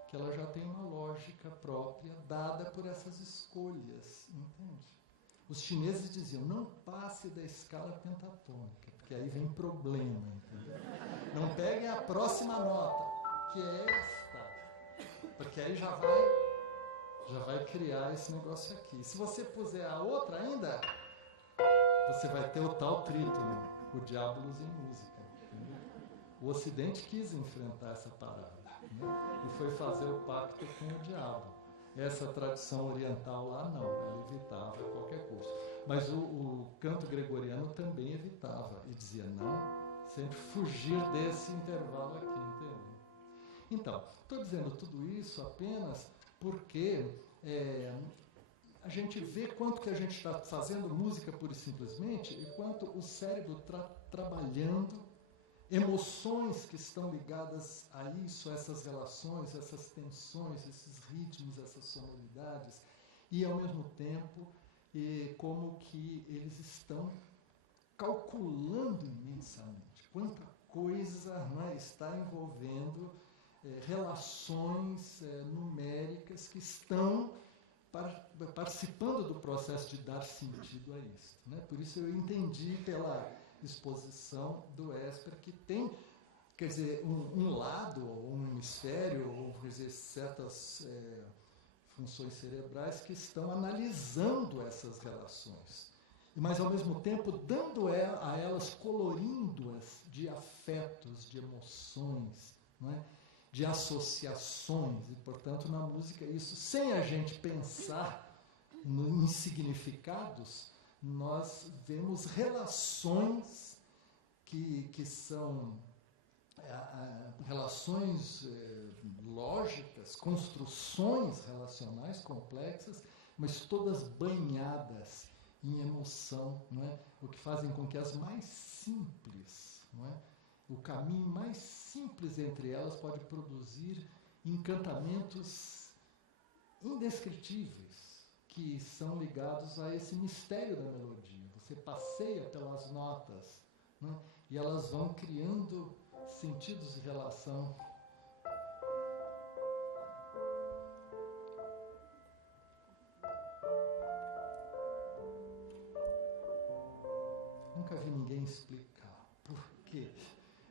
que ela já tem uma lógica própria dada por essas escolhas, entende? Os chineses diziam, não passe da escala pentatônica, porque aí vem problema, entendeu? Não peguem a próxima nota, que é esta, porque aí já vai criar esse negócio aqui. Se você puser a outra ainda, você vai ter o tal trítono, o Diabolus em música. Entendeu? O Ocidente quis enfrentar essa parada, né? E foi fazer o pacto com o diabo. Essa tradição oriental lá não, ela evitava a qualquer custo. Mas o canto gregoriano também evitava e dizia não, sempre fugir desse intervalo aqui, entendeu? Então, estou dizendo tudo isso apenas porque a gente vê quanto que a gente está fazendo música pura e simplesmente e quanto o cérebro está trabalhando emoções que estão ligadas a isso, a essas relações, essas tensões, esses ritmos, essas sonoridades, e ao mesmo tempo como que eles estão calculando imensamente. Quanta coisa, né, está envolvendo relações numéricas que estão participando do processo de dar sentido a isso. Né? Por isso eu entendi pela exposição do Esper que tem, quer dizer, um lado, um hemisfério, ou quer dizer, certas funções cerebrais que estão analisando essas relações, mas ao mesmo tempo dando a elas, colorindo-as de afetos, de emoções, não é? De associações, e portanto na música isso, sem a gente pensar em significados, nós vemos relações que são relações lógicas, construções relacionais complexas, mas todas banhadas em emoção, não é? O que fazem com que as mais simples, não é? O caminho mais simples entre elas pode produzir encantamentos indescritíveis, que são ligados a esse mistério da melodia. Você passeia pelas notas, né? E elas vão criando sentidos de relação. Nunca vi ninguém explicar por quê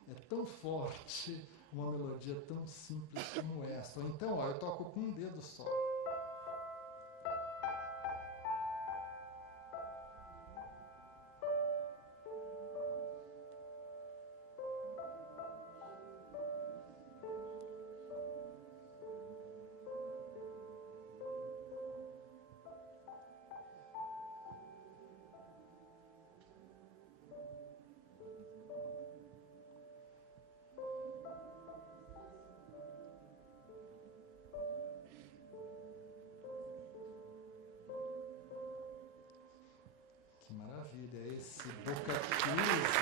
é tão forte uma melodia tão simples como essa. Ou então, ó, eu toco com um dedo só. Esse boca que usa,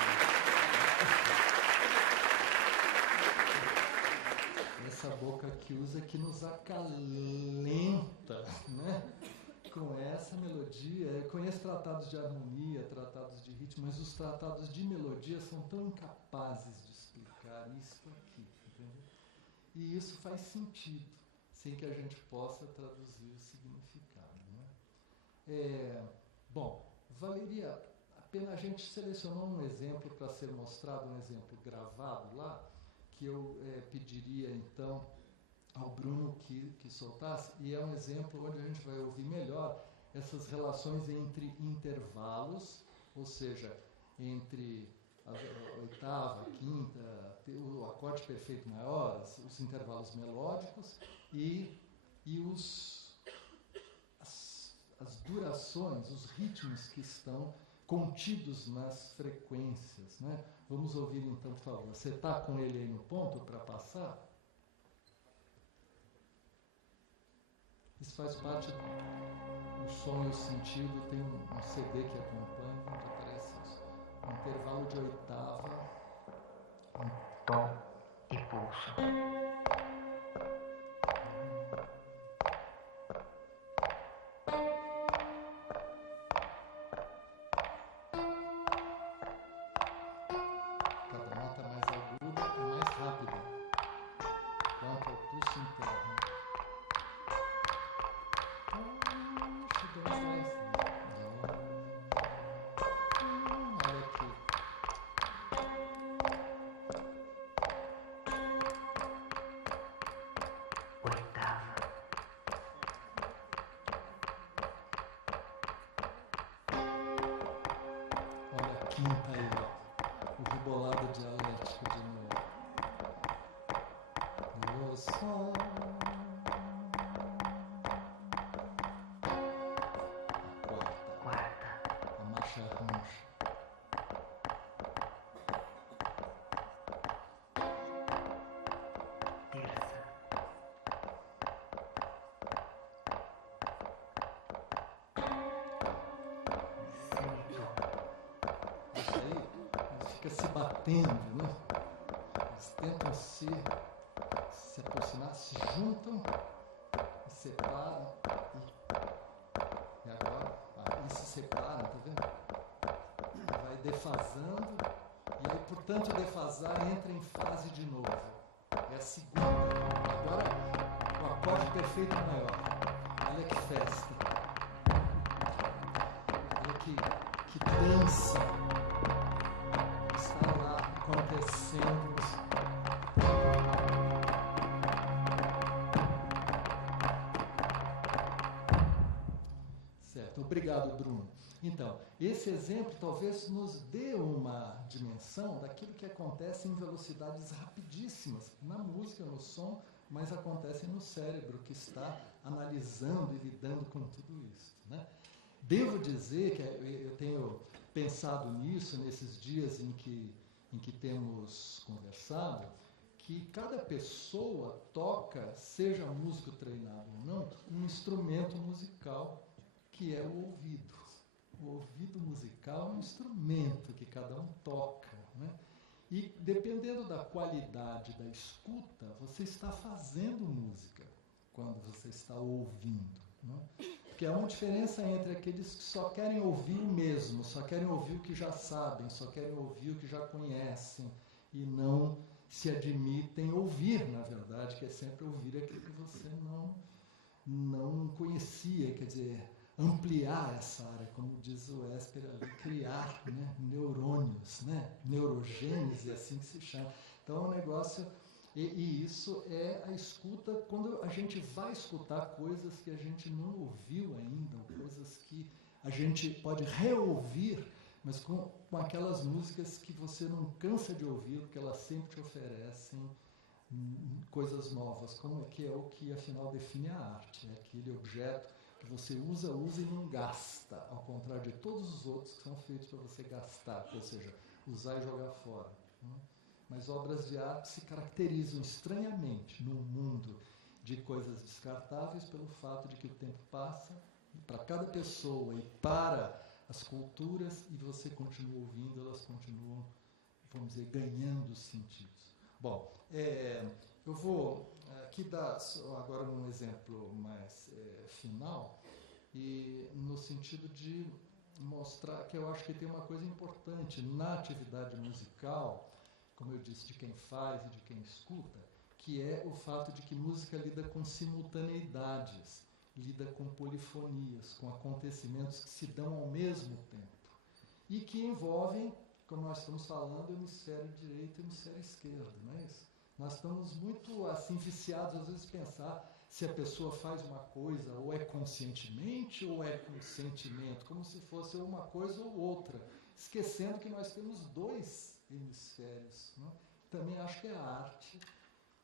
essa boca que usa que nos acalenta, né? Com essa melodia. Eu conheço tratados de harmonia, tratados de ritmo, mas os tratados de melodia são tão incapazes de explicar isso aqui, entendeu? E isso faz sentido, sem que a gente possa traduzir o significado, né? Bom, valeria a gente selecionou um exemplo para ser mostrado, um exemplo gravado lá, que eu pediria então ao Bruno que soltasse, e é um exemplo onde a gente vai ouvir melhor essas relações entre intervalos, ou seja, entre a oitava, a quinta, o acorde perfeito maior, os intervalos melódicos e as durações, os ritmos que estão contidos nas frequências, né? Vamos ouvir então, por favor. Você está com ele aí no ponto para passar? Isso faz parte do som e o sentido. Tem um CD que acompanha, muito interessante. Um intervalo de oitava, um tom e pulso. Quinta aí, o rebolado dialético de novo. Do sol. A quarta. A marcha rancha. Terça. Fica se batendo, né? Eles tentam se aproximar, se juntam, se separam e agora eles se separam, tá vendo? Vai defasando, e aí, por tanto defasar, entra em fase de novo. É a segunda. Agora, o acorde perfeito maior. Olha que festa. Olha que dança está lá acontecendo. Certo, obrigado, Bruno. Então, esse exemplo talvez nos dê uma dimensão daquilo que acontece em velocidades rapidíssimas, na música, no som, mas acontece no cérebro, que está analisando e lidando com tudo isso, né? Devo dizer que eu tenho pensado nisso nesses dias em que temos conversado, que cada pessoa toca, seja músico treinado ou não, um instrumento musical que é o ouvido. O ouvido musical é um instrumento que cada um toca, né? E dependendo da qualidade da escuta, você está fazendo música quando você está ouvindo, né? Porque há uma diferença entre aqueles que só querem ouvir o mesmo, só querem ouvir o que já sabem, só querem ouvir o que já conhecem e não se admitem ouvir, na verdade, que é sempre ouvir aquilo que você não conhecia, quer dizer, ampliar essa área, como diz o Esper ali, criar, né, neurônios, né, neurogênese, assim que se chama. Então é um negócio, e isso é a escuta, quando a gente vai escutar coisas que a gente não ouviu ainda, ou coisas que a gente pode reouvir, mas com aquelas músicas que você não cansa de ouvir, porque elas sempre te oferecem coisas novas, como é que o que afinal define a arte, é aquele objeto que você usa e não gasta, ao contrário de todos os outros que são feitos para você gastar, ou seja, usar e jogar fora, né? Mas obras de arte se caracterizam estranhamente num mundo de coisas descartáveis pelo fato de que o tempo passa para cada pessoa e para as culturas, e você continua ouvindo, elas continuam, vamos dizer, ganhando sentidos. Bom, eu vou aqui dar agora um exemplo mais final, e no sentido de mostrar que eu acho que tem uma coisa importante na atividade musical, como eu disse, de quem faz e de quem escuta, que é o fato de que música lida com simultaneidades, lida com polifonias, com acontecimentos que se dão ao mesmo tempo e que envolvem, como nós estamos falando, hemisfério direito e hemisfério esquerdo, não é isso? Nós estamos muito assim viciados, às vezes, pensar se a pessoa faz uma coisa ou é conscientemente ou é com sentimento, como se fosse uma coisa ou outra, esquecendo que nós temos dois hemisférios, né? Também acho que é a arte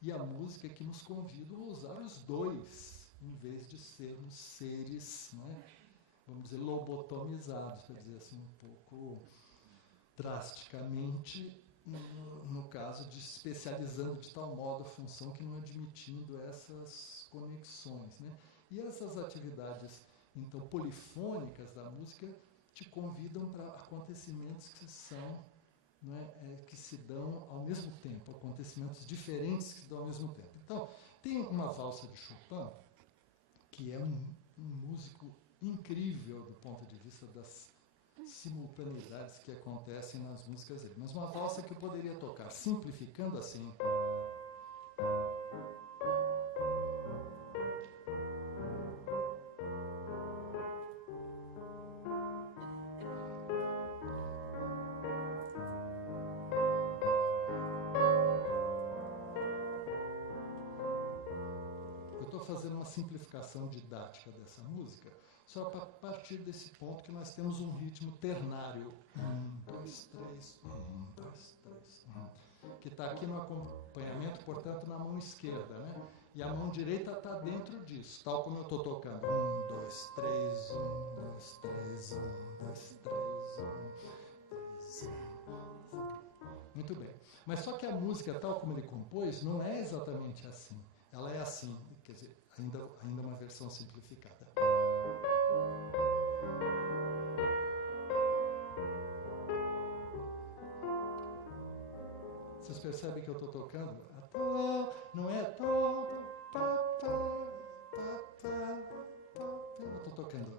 e a música que nos convidam a usar os dois, em vez de sermos seres, né, vamos dizer, lobotomizados, para dizer assim um pouco drasticamente, no caso de especializando de tal modo a função que não admitindo essas conexões, né? E essas atividades, então, polifônicas da música te convidam para acontecimentos que são, né, que se dão ao mesmo tempo, acontecimentos diferentes que se dão ao mesmo tempo. Então, tem uma valsa de Chopin, que é um músico incrível do ponto de vista das simultaneidades que acontecem nas músicas dele. Mas uma valsa que eu poderia tocar simplificando assim. Eu estou fazendo uma simplificação didática dessa música, só para partir desse ponto que nós temos um ritmo ternário. 1, 2, 3, 1, 2, 3, 1. Que está aqui no acompanhamento, portanto, na mão esquerda, né? E a mão direita está dentro disso, tal como eu estou tocando. 1, 2, 3, 1, 2, 3, 1, 2, 3, 1, 2, 1. Muito bem. Mas só que a música, tal como ele compôs, não é exatamente assim. Ela é assim, quer dizer, ainda uma versão simplificada. Vocês percebem que eu estou tocando? Não é tó, eu estou tocando.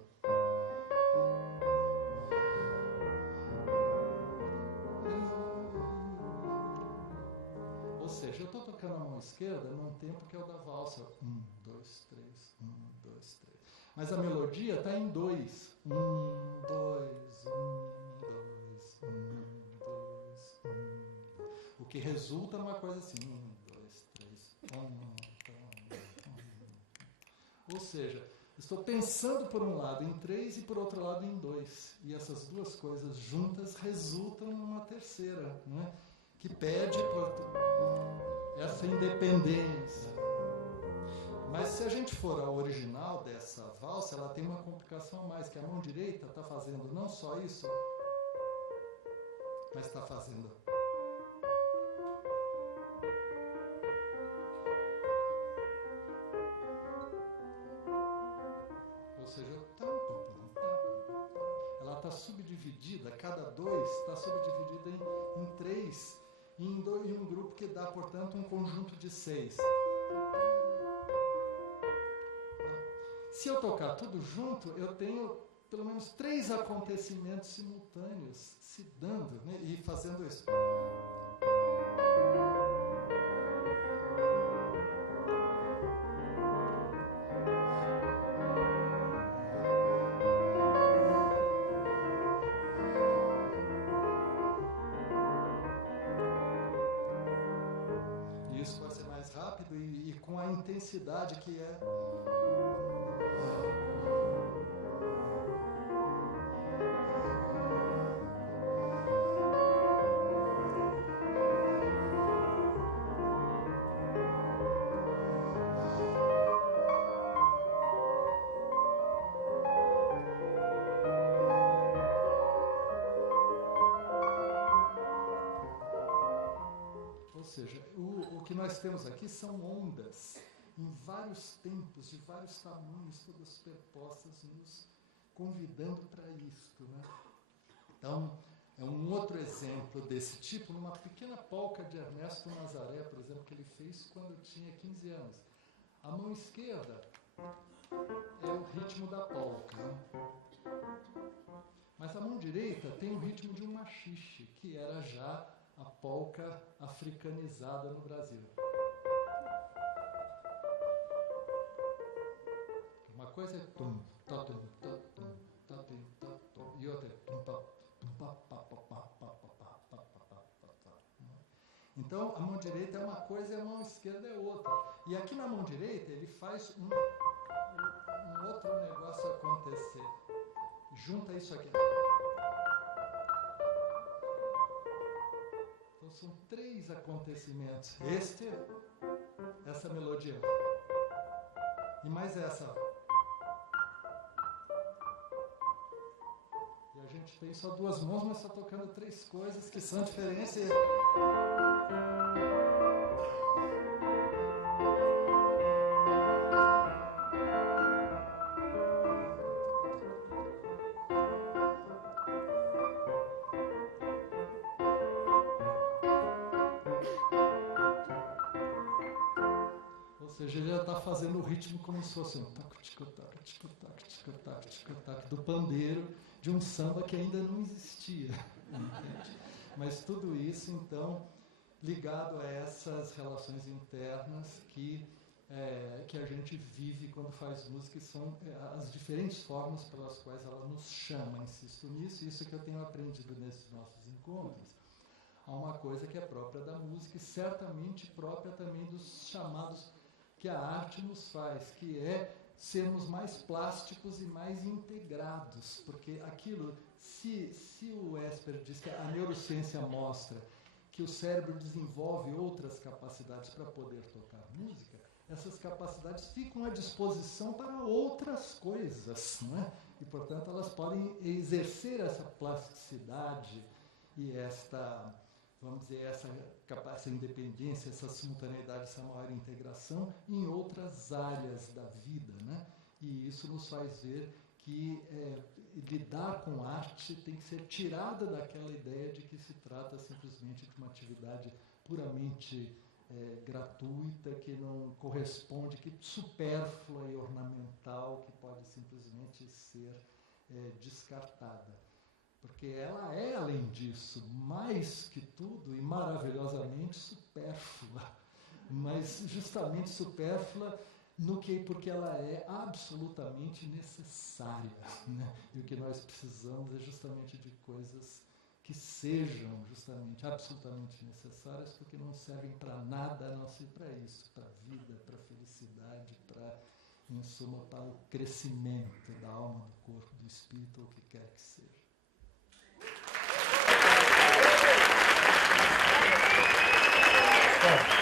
estou tocando a mão esquerda num tempo que é o da valsa. 1, 2, 3, 1, 2, 3. Mas a melodia está em 2. 1, 2, 1, 2, 1, 2, 1. O que resulta numa coisa assim. 1, 2, 3, 1. Ou seja, estou pensando por um lado em 3 e por outro lado em 2. E essas duas coisas juntas resultam numa terceira, né? Que pede essa independência. Mas se a gente for ao original dessa valsa, ela tem uma complicação a mais, que a mão direita está fazendo não só isso, mas está fazendo. Ou seja, ela está subdividida, cada 2 está subdividida em 3, em um grupo que dá, portanto, um conjunto de 6. Se eu tocar tudo junto, eu tenho pelo menos 3 acontecimentos simultâneos se dando, né, e fazendo isso. E isso vai ser mais rápido e com a intensidade que é. O que nós temos aqui são ondas em vários tempos, de vários tamanhos, todas superpostas, nos convidando para isto, né? Então, é um outro exemplo desse tipo, numa pequena polca de Ernesto Nazaré, por exemplo, que ele fez quando tinha 15 anos. A mão esquerda é o ritmo da polca, né? Mas a mão direita tem o ritmo de um machixe, que era já a polca africanizada no Brasil. Uma coisa é tum, ta tum, ta tum, ta tum, ta tum, e outra é tum, pa, pa, pa, pa, pa, pa, pa, pa. Então a mão direita é uma coisa e a mão esquerda é outra. E aqui na mão direita ele faz um outro negócio acontecer. Junta isso aqui. Então são 3 acontecimentos. Essa melodia. E mais essa. E a gente tem só 2 mãos, mas está tocando 3 coisas que são diferentes. Ou seja, ele já está fazendo o ritmo como se fosse um tac-tico-tac, tico-tac, tico-tac, tico-tac, do pandeiro de um samba que ainda não existia. Entende? Mas tudo isso, então, ligado a essas relações internas que a gente vive quando faz música, e são as diferentes formas pelas quais ela nos chama. Insisto nisso, isso que eu tenho aprendido nesses nossos encontros. Há uma coisa que é própria da música e certamente própria também dos chamados que a arte nos faz, que é sermos mais plásticos e mais integrados, porque aquilo, se o Esper diz que a neurociência mostra que o cérebro desenvolve outras capacidades para poder tocar música, essas capacidades ficam à disposição para outras coisas, não é? E, portanto, elas podem exercer essa plasticidade e esta, vamos dizer, essa independência, essa simultaneidade, essa maior integração em outras áreas da vida, né? E isso nos faz ver que lidar com arte tem que ser tirada daquela ideia de que se trata simplesmente de uma atividade puramente gratuita, que não corresponde, que supérflua e ornamental, que pode simplesmente ser descartada. Porque ela é, além disso, mais que tudo e maravilhosamente supérflua. mas justamente supérflua porque ela é absolutamente necessária, né? E o que nós precisamos é justamente de coisas que sejam justamente absolutamente necessárias, porque não servem para nada a não ser para isso, para a vida, para a felicidade, em suma, para o crescimento da alma, do corpo, do espírito, ou o que quer que seja. Bom,